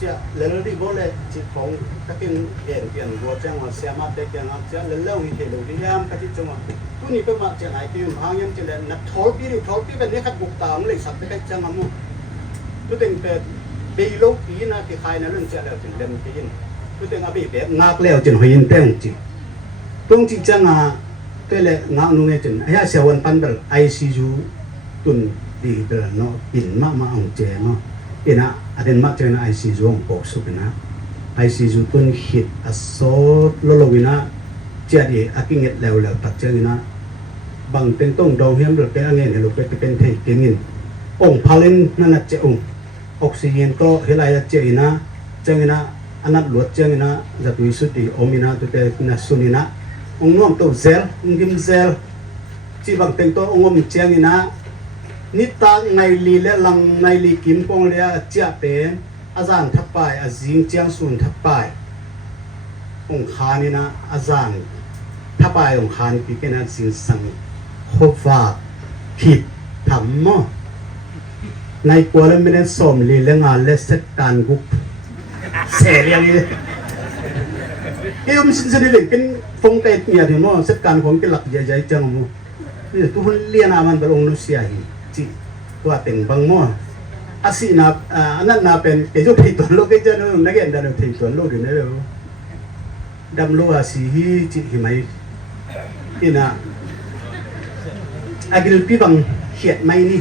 จะเล่นดีบ่เลยจิตของตะกินเย็นเปลี่ยนหัวจังว่าเสียมาเด็กยังจะเล่นเล่าอีเทโลดียามกะจิจังว่าตัวนี้เป็นมาจะไหนที่หางยังจะเล่นนักทอลปีเป็นเนี่ยขัดบุกตามเลยสัตว์ได้จังมั้งตัวเต็งเป็นเบลโลปีนะที่ใครนะเรื่องจะแล้วถึงเล่นปีนตัวเต็งอาบีแบบนักแล้วจนหยินเต้งจิตรงจิจังตัวเล่นักนุ่งจนไอ้เสียวันปันเดล ICU ตุนดีเดลเนาะปิ่นมาองเจเนาะเอ็นะอันเดนมาเจอนะ ICU องปอกสุกนะ ICU ตุนฮิตอสอดโลโลวินะเจียดีอากิเงตแล้วตัดเจอนะบางเป็นต้องดองเฮียมเดลเป็นอันเงี้ยลูกเป็นเทเกินองพาลินนั่นน่ะเจ้าองออกซิเจนก็เฮลัยเจอนะเจอนะอันนั้นหลวดเจอนะจะตุยสุดที่อมินะตัวเตนะสุนินะองน้อมตัวเซลกิมเซลที่บางเป็นตัวองมเจอนะนิตาในลีและลังในลีกิมปงเลียเจียเป็นอาจารย์ทับไปอาจิงเจียงสุนทับไปองคานี่นะอาจารย์ทับไปองคานี่พี่แกนั้นสิงสังโคฟ้าผิดทำมั้งในกัวแล้วไม่ได้สมลีและงานและเสร็จการกุกเสียเรียงเลยเกี่ยวมันสิ่งที่เป็นฟงเตะเนี่ยถึงมั้งเสร็จการของกิหลักใหญ่ๆจังมั้งนี่ทุกคนเลี้ยงอามันเป็นองค์นุเซียฮีจิตัวเต็งบางมั้งอาศินาอันนั้นน่าเป็นเกี่ยวกับที่ตัวโลกเจ้านู้นนักเรียนดันที่ตัวโลกอยู่นี่เลยดำโลอาศิฮีจิหิมัยที่น่ะอากิลปีบังเขียดไม่นี่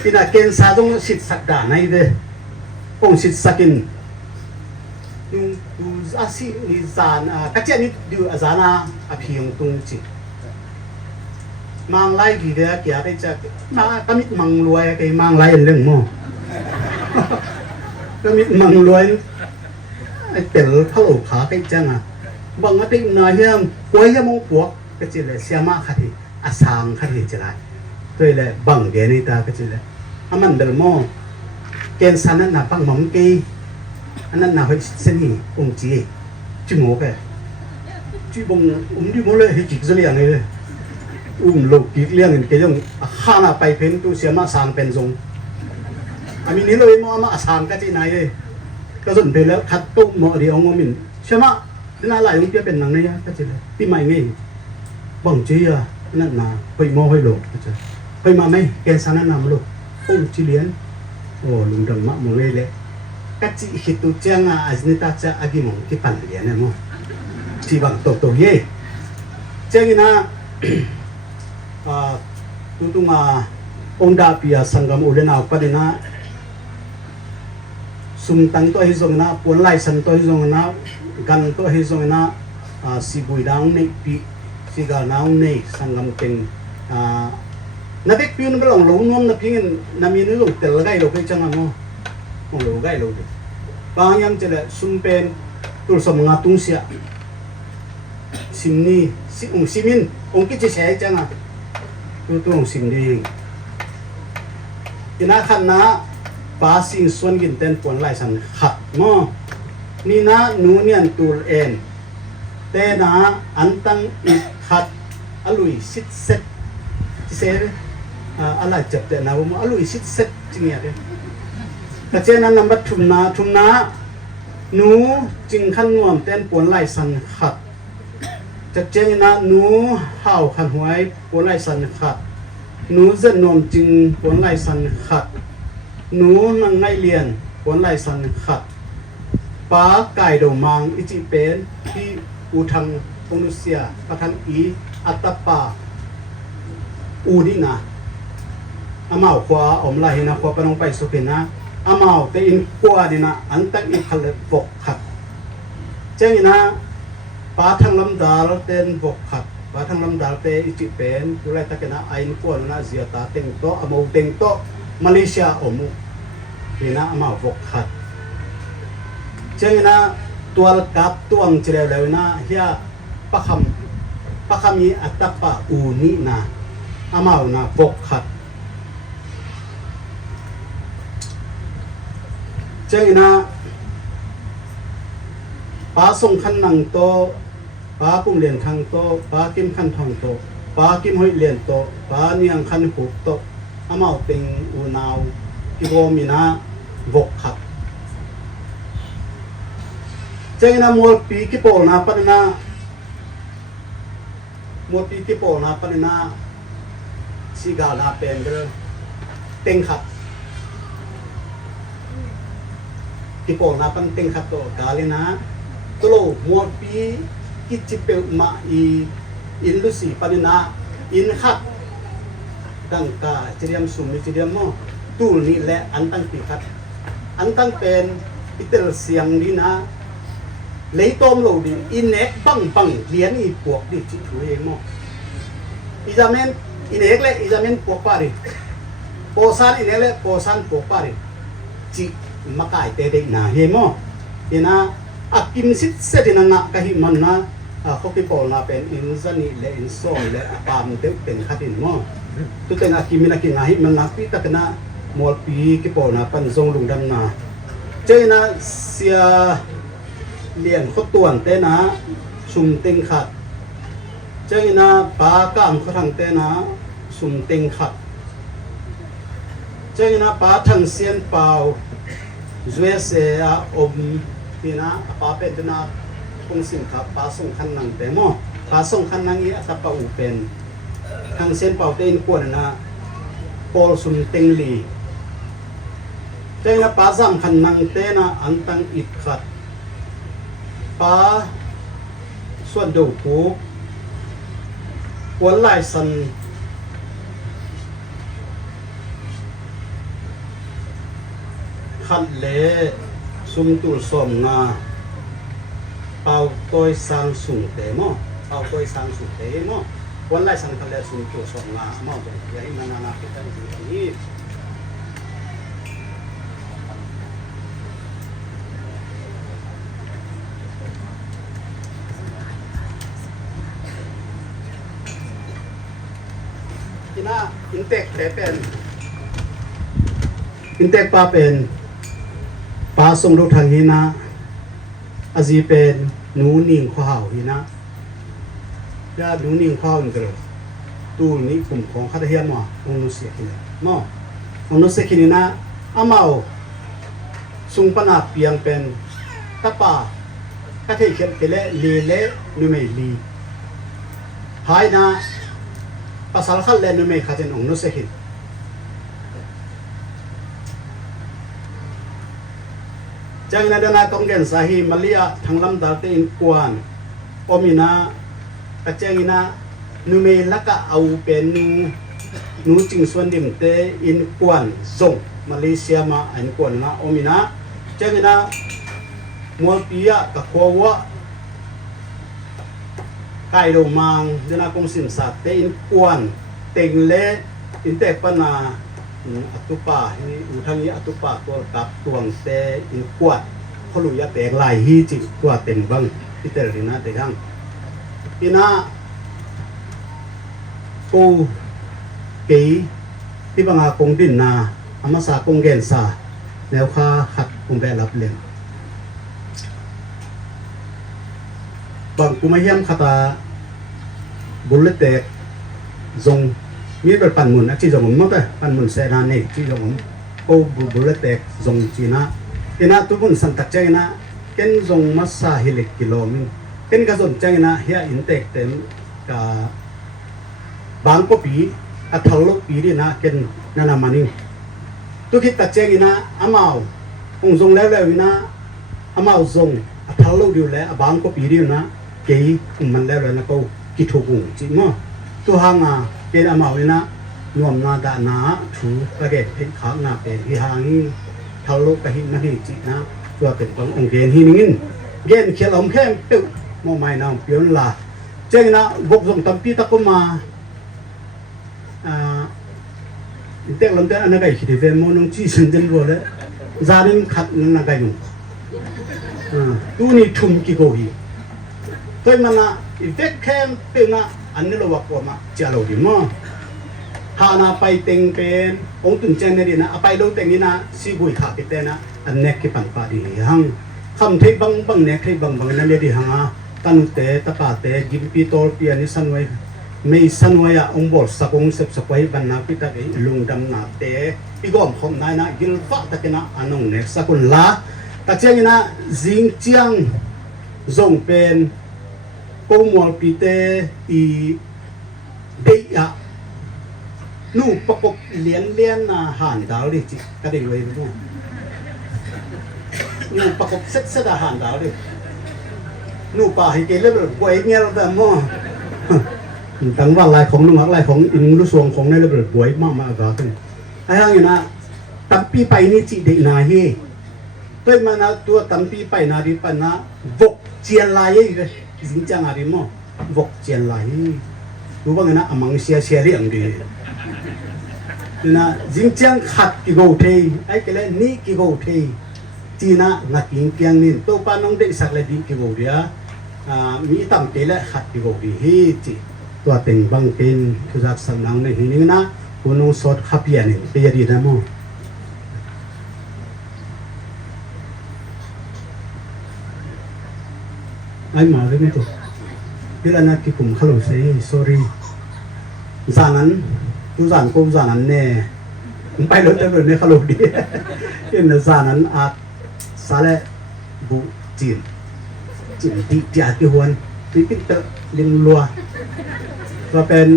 ที่น่ะเกณฑ์สาต้องสิทธิ์สักดาในเด้องสิทธิ์สักินดูอาศินิจานกัจเจนี่ดูอาจารย์อภิยงตรงจิมังไล่กี่เดือนกี่อะไรจะมาก็มิดมังรวยไอ้มังไล่เรื่องมั้งก็มิดมังรวยไอ้เต๋อเขาหลบขาไปจังบางทีนายยังป่วยยังมองปวกก็จะเลยเสียมากขัดที่อาสังขัดที่จะไรตัวเลยบังเกนี่ตาก็จะเลยมันเดินมั้งเกณฑ์สันนั้นน่ะปังมังกี้อันนั้นน่ะเฮ้ยเส้นนี้องจีจุ่มหัวไปจุ่มจุ่มเลยให้จิกจะเลี้ยงเลยลูกกิเลี้ยงเกี่ยงข้าน่ะไปเพ้นตัวเสียมาสามเป็นทรงอามีนี้เลยมาสามก็จีนายเลยก็สนไปแล้วคัดตุ้มหมอเดียวงมินใช่ไหมน่าหลายลูกจะเป็นหนังนี่ก็จีเลยปีใหม่ไงบังจีนั่นน่ะไปมอให้ลูกก็จะไปมาไหมแกสันนั่นน่ะมาลูกจีเลี้ยงโอ้ลุงดำมะมงเลยก็จีคิดตัวเจ้าอาจนี่ตาจะอากิมงที่ปั่นเลี้ยงเนี่ยมั้งจีบังโตเย่เจ้านี่นะtutuma onda pia sangam ulena padina sumtang to hizongna ponlai san to hizongna gan to hizongna sibuidang nei pi siga naung nei sangam teng na bek piun belong lo nom na pingin na min lo tel gai lo kai changa mo mong lo gai lo de bangyam chele sumpen tul som ngatung sia simni simin ong ki che sai changaตัวสิ่งดีที่น่าขันนะป้าสิ่งส่วนกินเต้นปวนไหลสันขัดมั้งนี่นะหนูเนี่ยตัวเองแต่นะอันตั้งอีกขัดอลุยสิทธิ์เซ็ตเซ่อะไรจับแต่นะว่าอลุยสิทธิ์เซ็ตจริงอย่างเดียวแต่เจ้านั้นนำบัตรทุ่มนาหนูจึงขันนวมเต้นปวนไหลสันขัดจะเจงนะหนูห่าวขันหวยปวนไหลสันขัดหนูจะนมจึงปวนไหลสันขัดหนูนั่งไงเรียนปวนไหลสันขัดป้าไก่ดงมังอิจิเป็นที่อุทังปนุเซียประทันอีอัตตปาอูดินะอามาขวาอมลาหินะขวาปนองไปสุขินะอามาเตอินกัวดินะอันตักอิขลัดบกขัดเจงนะป้าทั้งลำดาลเต้นบกขัดป้าทั้งลำดาลเตอิจิเป็นกุไรตะกันนะไอ้กัวนะเสียตาเต็งโตอามาเต็งโตมาเลเซียอมุนี่นะอามาบกขัดเจงนะต ตัวกับตวงเจริญแล้วนะเฮียปะคำมีอัตตปะอูนินะอามานะปกขัดเจ้านะป้าส่งขันนังโตป้าปุ่มเรียนขังโตป้ากิมขันทองโตป้ากิมห้อยเรียนโตป้าเนียงขันหุบโตอามาเต็งอูนาวกิโบมีนะบกขัดเจ้านะมัวปีกิโปนะปนนะมัวปีกิโปนะปนนะสีกาลาเป็นก็เต็งขัดกิโปนะปันเต็งขัดโตกาเลนะตัวโลมัวปีกิจิเปมาอินลุสีปนนะอินขัดดังกาเจียมสุมิเจียมโมตูนี่แหละอันตั้งปีขัดอันตั้งเป็นอิตาเสียงดีนะlấy tôm lẩu đi in nét bằng liền y buộc đi chỉ chú em mà izamen in nét lệ izamen buộc pa đi posan in nét lệ posan buộc pa đi chỉ makai tê tê na he mà ina akim sit se đi na kahi man na khoki pol na pen in zani le in so le apam te pen khatin mà tu ten akim na ki na hi man na pi ta kana mol pi ki pol na pan zong lung dam na chơi na siaเรียนเขาตวนเต้นะสุ่มเต็งขัดเจ้านะปากามเขาทางเต้นะสุ่มเต็งขัดเจ้านะปาทางเสียนเปล่าจวยเสียอมที่นะปาเป็นนะคงสิ่งขับปาส่งขันนังเต้มอปาส่งขันนังนี้อัตปะอุเป็นทางเสียนเปล่าเต้นกวนนะปอลสุ่มเต็งลีเจ้านะปาสามขันนังเต้นะอันตังอิดขัดป้าส่วนดูผูวันไล่สันขัดเละซุ่มตุลสมนาเป่าต้อยสร้างสูงเตมอเป่าต้อยสร้างสูงเตมอวันไล่สันขัดเละซุ่มตุลสมนาหม้อเป็นใหญ่นานาเป็นตั้งที่นี้นะอินเตกเป็นอินเตกปาเป็นปาส่งดูทางหินะอาจีเป็นหนูนิ่งข้าวหินะยาหนูนิ่งข้าวนี่ก็เลยตูนี้กลุ่มของข้าทเฮียนมาองนุเสียกินมั้งองนุเสียกินนะอามาส่งปนาเปียงเป็นตะปาข้าเทียนเขียนไปเลยลีนูไม่ลีหายนะpasal khal le nume khaten ong no sekhin jangna dana tonggen sahi malia thanglam dalte in kwan omina kachengina nume laka au penu nu chingswan dim te in kwan zong malaysia ma an kwan na omina jangina muapia ka khowaไก่ดงมังเดนาคงสินสัตว์เตอินกวนเต็งเละอินเตปนาอัตุปาอุทังนี้อัตุปาตัวกับตวงเตอินกวดเขาลุยเตงลายฮีจิตัวเต็งบังที่เตรินาเตงังปีน่ากูกีที่บางอาคงดินนาอามาสาคงเกนซาแนวข้าขัดคงแบรับเลี้ยงบางกูไม่เยี่ยมคาตาบุลเลตเตกซงมีเป็นปันมุนนะที่ซงมั้งแต่ปันมุนเซนานี่ที่ซงโอ้บุลเลตเตกซงจีน่าที่น่าทุกคนสันตัดใจนะเก็นซงมาซาฮิเล็กกิโลมินเก็นก็สนใจนะเฮียอินเตกเต็มกับบางก็ปีอัฐลกปีนี่นะเก็นนานามานิทุกที่ตัดใจนะอามาองซงแล้วนะอามาซงอัฐลกอยู่แล้วบางก็ปีนี่นะเกี่ยมันแล้วนะก็กิทุกุงจิมอตัวหางเป็นอามาวินะนวมนาดานาถูกระเกตเป็นขางนาเป็นที่หางนี้ทะลุกระหินนาหิจินะตัวเป็นขององค์เกณฑ์ที่นิ่งเกณฑ์เขียนลมแค่เปิ้ลมอไม่นำเปลี่ยนละเจ้านะบกส่งตั้มปีตะกุมาเด็กลำเต้นอันนั้นก็คิดว่ามันนุ่งจีสันเจนรัวเลยจาริมขัดนั่นก็ยุ่ง tu ni thum ki go hi toi mana effect kem pe na an ni lo wa ko ma cha lo di mo ha na pai teng pen ong tun chen ne di na pai lo teng ni na si gui kha ke te na an nek ki pan pa di hang kham thei bang bang nek thei bang bang na le di hanga tanu te ta pa te gim pi tol pi ani san wai mei san wai a ong bol sakong sep sapai ban na pi ta ke lung dam na te pi gom khom nai na gil fa ta ke na anong nek sakun la ta cheng na jing chiang zong pen ko mual pi te i de ya nu pakok lian lian na han dal di chi ka de wei bu nu pakok set set da han dal di nu pa hi ke le bo i ngel da moตั้งว่าลายของนุ่งลายของอินรุสวงของในระเบิดบวยมากๆก็เป็นไอ้ห่างอยู่นะตั้มปีไปนี่จีเดนาเฮด้วยมานะตัวตั้มปีไปนาดิปันนะวกเจียนลายเลยจริงจังอะไรมั้งวกเจียนลายรู้ว่าไงนะมังเสียเรื่องดีนะจริงจังขัดกิโกเทไอ้ก็เลยนี่กิโกเทจีน่ะนักยิงเกียงนี่ตัวป้าน้องเด็กสักเลยดีกิโกเดียมีตั้มเตละขัดกิโกดีเฮจีตัวเต็งบังเป็นคือจากสำนักในที่นี้นะคุณน้องสดขับเปียนี่เปียดีนะมั้งไอ้มาเลยไม่ถูกที่ละนักที่กลุ่มขลุ่มเสีย sorry จานั้นทุกจานกุมจานั้นเนี่ยไปรถจะรถเนี่ยขลุ่มดีเห็นจานั้นอาสาเลบุจีนดีจ่าที่หวนที่ปิดเตลิงลัวก็เป็น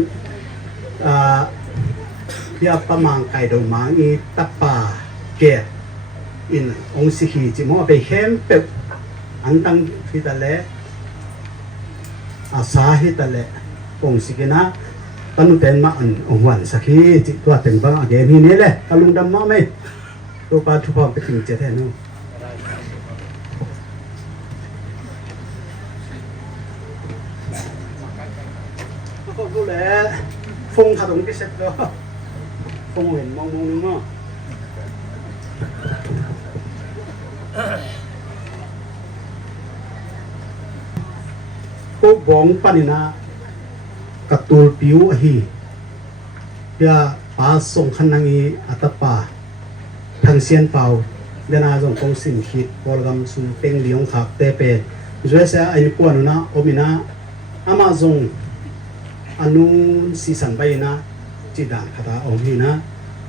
ยาประมังไก่ดงมังอีตับป่าเกศอินองค์สิขีจิมอไปเข้มเป็ดอันตั้งที่ตะเละอาสาฮิตะเละองค์สิกินะตันุเต็นมาอันองค์วันสักขีจิตัวเต็นบ้างเดี๋ยวนี้เลยตะลุงดำมาไหมตัวปลาทุพพอไปถึงเจ็ดแท่นู้ก็เลยฟงขดงที่เสร็จแล้วฟงเห็นมองนึงมั้งก็บองปานินะกระตูลผิวฮีเพื่อปาส่งขันนังอีอัตปาทางเสียนเป่าเดนาจงคงสินคิดบอลกำสุนเต็งเลี้ยงขับเตเปช่วยเสียไอ้ปวนุนะโอมินะอามาจงอนุสีสันไปนะจีดานคาถาองค์นี้นะ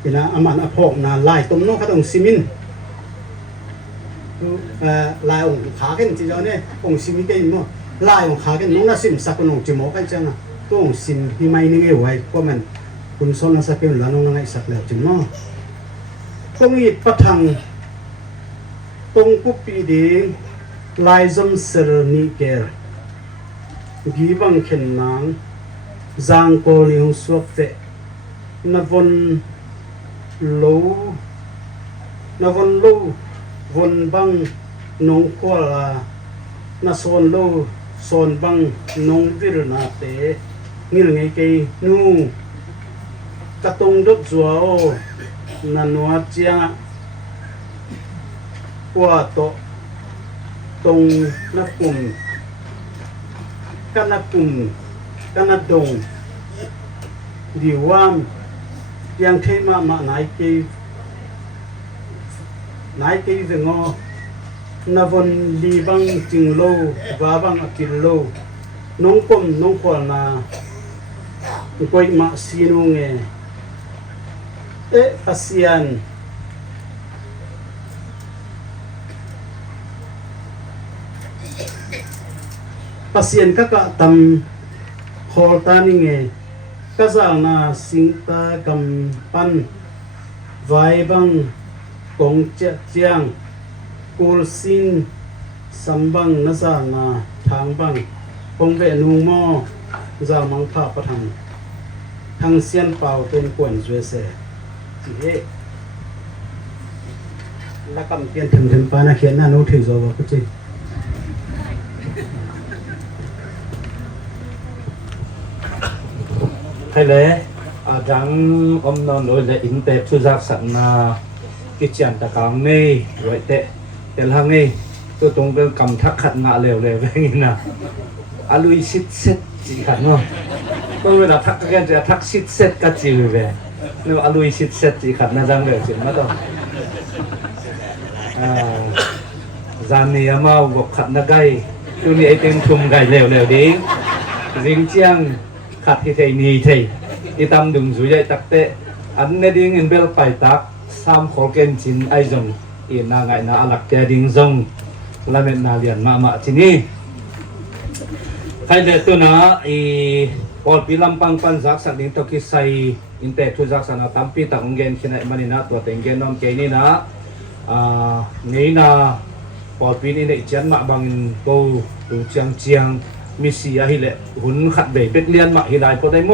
จีนะอามันอภอกนาลายตรงโน้ขดงซิมินลายองค์ขาเข็นจีเจ้าเนี่ยองค์ซิมินเก่งมั้งลายองค์ขาเข็นน้องน่าซิมสักคนองค์จิโมกันจังนะตัวองค์ซิมที่ไม่นิ่งเอาไว้ก็มันคุณซ้อนน่าสักเป็นหลานน้องนั่งไอ้สักแล้วจิโมตรงนี้ประทังตรงกุปีดีลายจำเสรนิเกลกีบังเข็นนางจางโกลิงสวกเตนวนโลวนบังนงกัวลานโซนโลโซนบังนงวิรนาเตงิลไงเกนูกะตงดกจัวโอนันวาเจียกัวโตตรงนักกุมกันนักกุมกันนักดงดีว่ามยังเทมาไหนกีจะงอนวันลีบังจิงโลวาบังอกิโลน้องกลมน้องขวานาก้อยมาซีนุงปัสยันก็กะตำโคตานิงก็จะนาสิงตากำปันไว้บังกงเจียงกูลสินสัมบังนาซานาทางบังปงเวนูมอจามังภาปทังทางเซียนเป่าเป็นกวนจวยเสจีเฮแล้วกำเตียนถึงปานาเขียนหน้าโน้ตถือโซวะกุจิhay lẽ đang ông nó nói là in tệ thu giác sẵn là cái chuyện ta càng này rồi tệ tiền hàng này ตัวตรงเป็นกำทักขัดงะเร็วๆแบบนี้นะอลุยซิดเซ็ตจีขัดเนาะเมื่อเวลาทักกันจะทักซิดเซ็ตกับจีแบบนี่อลุยซิดเซ็ตจีขัดนะจังเลยสิมาต้องจานนี้มาบอกขัดนะไก่ตัวนี้ไอเต็มทุ่มไก่เร็วๆดิริงเจียงขัดที่ไทยนี่ไทยอีตามดึงสุยใหญ่ตักเตะอันนี้ดิ้งอินเบลไปตักซ้ำขอเกนจินไอจงอีนางไงนาหลักแต่ดิ้งจงละเม็ดนาเลียนมาที่นี่ใครเด็ดตัวนะอีพอปีลำปังปันจักสักดิ้งตะกี้ใส่อินเตทุจักสันตัมปีตังเงินขณะมันนี่นะตัวเต็งเงินน้องเกนี่นะนี่นะพอปีนี้เนี่ยเจียนมาบังกูดูเจียงมิเซียฮิเลหุ่นขัดเบยเป็ดเลียนมาฮิไลพอได้โม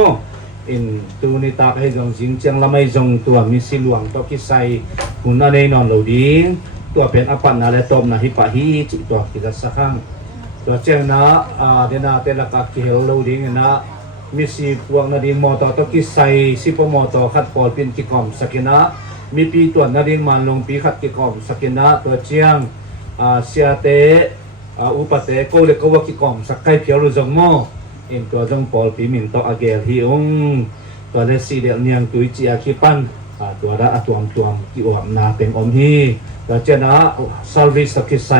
อินตัวนี้ตาให้จงจิงเจียงละไม่จงตัวมิสิหลวงตะกี้ใส่หุ่นอะไรนอนเหล่าดิ้งตัวเป็นอปันอะไรตอมนะฮิปะฮิจิตัวกิจสักครั้งตัวเจียงนะเดนาเตลักากิเฮลเหล่าดิ้งนะมิสิพวงนาดิ้งมอตอตะกี้ใส่สิปมอตอขัดพอเป็นกิกอมสักนะมีปีตัวนาดิ้งมันลงปีขัดกิกอมสักนะตัวเจียงเสียเตอุปเตโกเลโกวกิกอมสักไก่เพียวรู้จงโมเองตัวจงปอลปีมินตัวอเกลฮิองตัวเดซีเดียเนียงตุยจีอาคิปันตัวระตัวกิอวมนาเป็นอมฮีตัวเจนะซัลวิสกิไซ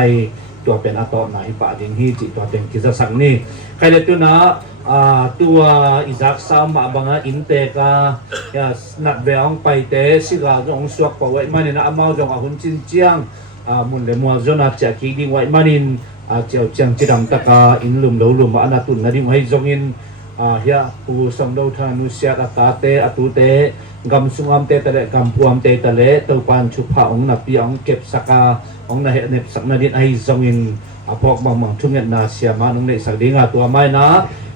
ตัวเป็นอตอนาฮิปะดิงฮีจิตัวเป็นกิจสังนี่ใครเลตุนะตัวอิจักซามมาบังอินเตกานัดเวองไปเตสิกาจงสวกปะไว้มันนะอามาจงอาหุนจินเจียงมุนเลมัวจนาจากกีดิ้งไว้มานินเจ้าจังจิดำตะกาอินลุมเหลาลุมมาอนาตุนนาดิ้งให้จงอินเฮียปูสังดาวธานุเสียตาเตอตุเตกำสุงามเตตะเลกำพวมเตตะเลตัวปานชุพะองนับปีองเก็บสักาองนาเหเนบสักนาดิ้งให้จงอินพอกบางทุ่งเงินนาเสียมาน้องเนสักดิ้งตัวไม่นะ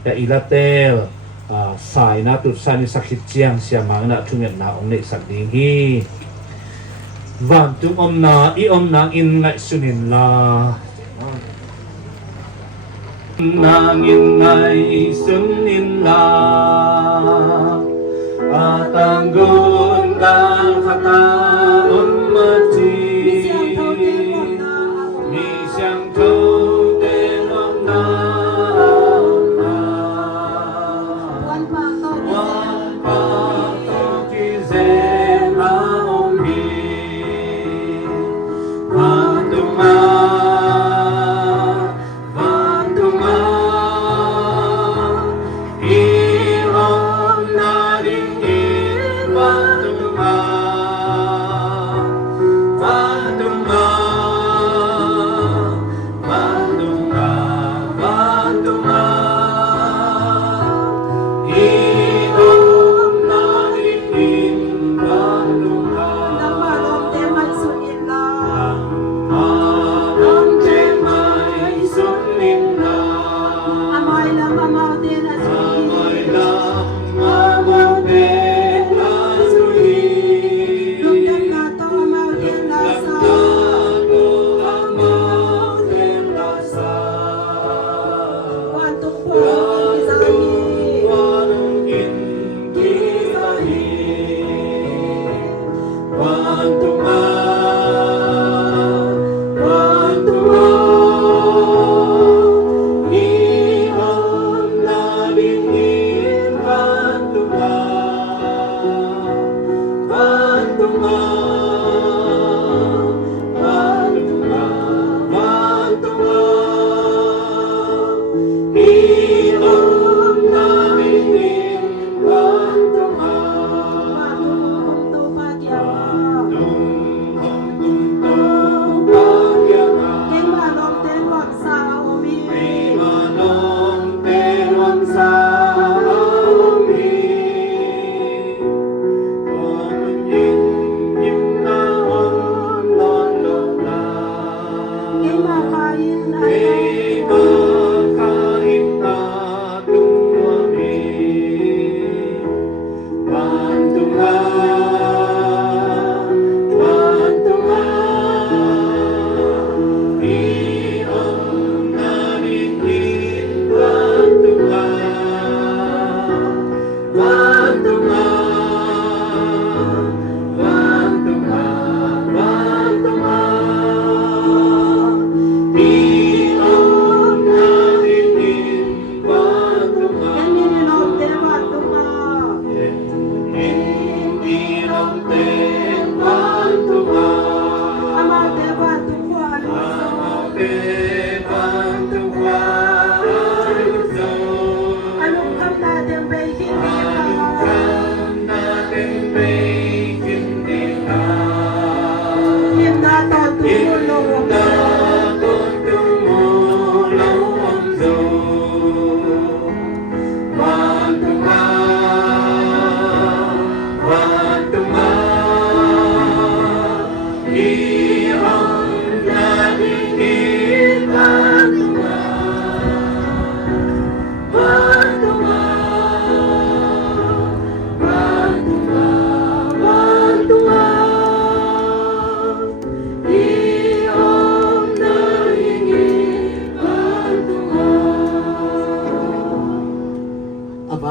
แต่อีละเตลสายนะตุสานิสักขิเจียงเสียมานะทุ่งเงินนาองเนสักดิ้งฮีวันจุงอมนาอีอมนางอินไงสุนินลานางอินไงสุนินลาอาตังกุนดาขตาอุมมจีมีเสียงโทเตนอมนาวันปาโตกิเซมาอมฮี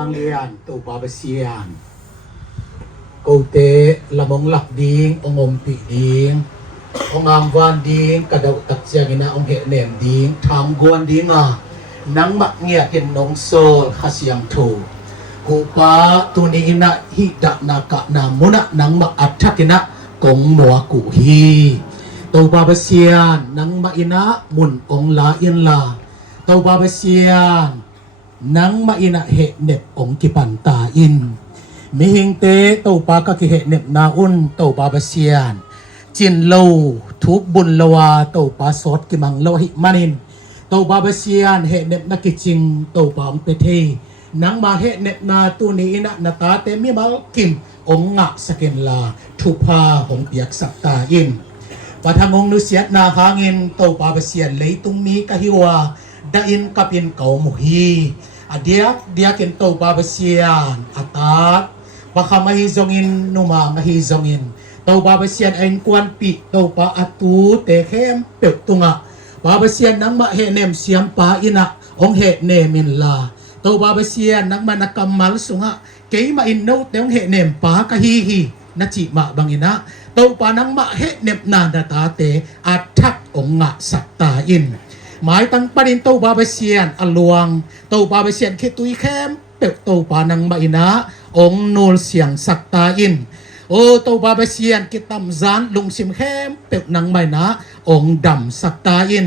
avang lian to babasian kote lamong lakding ongom pi ding ongam van ding kadau tak siang ina ong he nem ding thang guan ding nang mak ngia ken nong sol khasiang thu kupa tuni ina hidak naka namuna nang mak athakina kong moa ku hi to babasian nang ma ina mun ong la in la to babasian nang ma ina he nep ong kipan ta in mi hing te to pa ka ki he nep na un to babasianจินโลทุกบุญลวาโตปาสดกิมังโลหิมันินโตบาบาเซียนเฮเนบนักกิจิงโตปามเปเทนังมาเฮเนบนาตูนีนะนาตาเตมีมากิมองงะสกินลาทุพาของเปียกสักตาอินปะทางองนุเสียนาหางินโตบาบาเซียนเลยตุงมีกะฮิวาดาอินกับอินเกามุฮีอเดียกกินโตบาบาเซียนอาตาปะคามาฮิซงอินนุมามาฮิซงอินtau babasian ain kuan pi tau pa atu te khem pek tunga babasian nang ma he nem siam pa ina ong he ne min la tau babasian nang ma nakamal sunga kei ma in no te ong he nem pa ka hi hi na chi ma bangina tau pa nang ma he nem na da ta te athak ong nga sakta in mai tang panin tau babasian aluang tau babasian ke tui khem pek tau pa nang ma ina ong nol siang sakta inโอโตบาบาเซียนกิตำซานลุงซิมเข้มเป็กนังไม่นะองดำสักตาอิน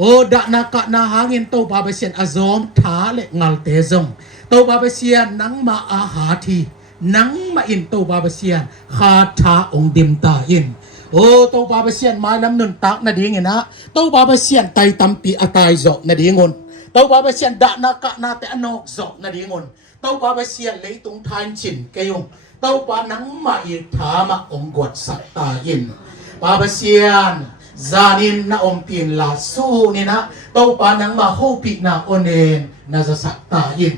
โอดะนากะนาหางินโตบาบาเซียนอซอมทาเลงัลเตซงโตบาบาเซียนนังมาอาหาทีนังมาอินโตบาบาเซียนคาทาองดิมตาอินโอโตบาบาเซียนมาลำนุนตักนาดีไงนะโตบาบาเซียนไตตัมปีอตายจอกนาดีงนโตบาบาเซียนดะนากะนาเตอนอกจอกนาดีงนโตบาบาเซียนเลยตุงทานฉินเกยงเต้าปานังมาอีถามาองกวดสัตตาอินปาบาเซียนซานินนาอมปีนลาสู้นี่นะเต้าปานังมาโฮปินาโอเนนนาจะสัตตาอิน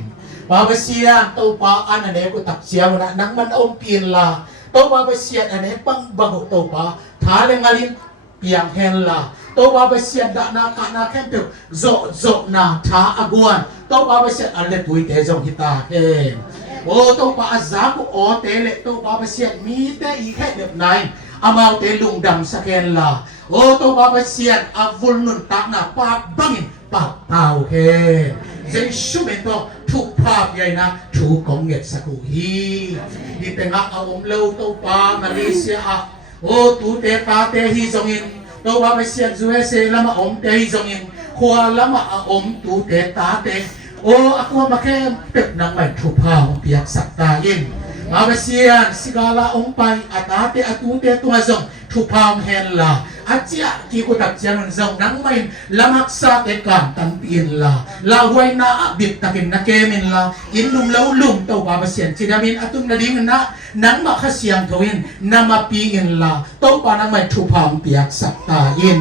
ปาบาเซียนเต้าปาอันเนกุตักเสียวนะนังมันอมปีนลาเต้าปาบาเซียนอันเนปังบังเต้าปาทาเลงาลินเปียงเฮนลาเต้าปาบาเซียนดานาคานาแคมเปลโจนาทาอากวนเต้าปาบาเซียนอันเลปุยเตจงฮิตาเฮโอ้ตัวปาอาซากุโอเตเลตัวปาเปเซียนมีแต่อีแค่เด็บไหนอามาเตลุงดำสแกนลาโอ้ตัวปาเปเซียนอาวุลนุนตักนาปากบังปากเต่าเฮเจชุเมนโตทุกภาพใหญ่นะทุกของเง็ดสกุฮีดิเตงะอาอมเลวตัวปามาเลเซียโอ้ตูเตตาเตฮิจงอินตัวปาเปเซียนจูเอเซลามาอมเตฮิจงอินขวาลามาอมตูเตตาเตโอ้aku makem pek nang mai thupa ong piak sakta in mabasian sigala ong pai atate atute tuazong thupa ong hen la achia ki ko tak chiang zong nang mai lamak sa te kan tan pin la la huai na bit takin na kemin la inlum lo lum to babasian chidamin atum na ding na nang ma khasiang thawin na mapi in la to pa nang mai thupa ong piak sakta in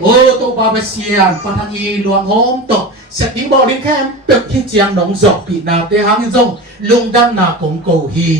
โอ้ตัวบาบาเซียนปนังอีหลวงโฮมตกเสร็จนี้บอกดิ้งแค่เป็กที่เจียงหนองจอกปีนาเตหังจงลุงดังนาของโกฮี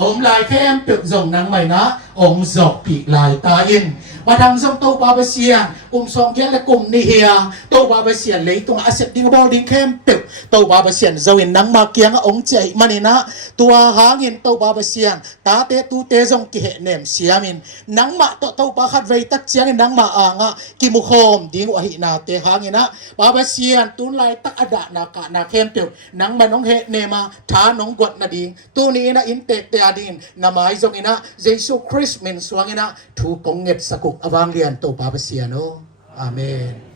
อมลายแค่เป็กจงนังใหม่นะองจอกปีลายตาอินปนังจงตัวบาบาเซียนกลุ่มสองแค่และกลุ่มนิเฮียตัวบาบาเซียนเลยตัวอาเสร็จดิ้งบอกดิ้งแค่เป็กตัวบาบาเซียนจะเห็นนังมาเกียงองใจมันนี่นะตัวหางอินตัวบาบาเซียนตาเตตูเตจงกิเหเนมเสียมินนังมาตัวปาขัดไว้ตักเจียงนังมาอ่างกิมุโฮมดิ้งวะหินาเตหางอินะบาบาเซียนตุนลายตักอดะนากะนาเข้มเปียวนังมันน้องเฮเนมาทาน้องกวดนาดิงตัวนี้นะอินเตเตอดินนามาอิจงอินะเยซูคริสต์มินสวงอินะถูกกงเง็ดสกุกอวังเลียนตัวบาบาเซียโนอาเมน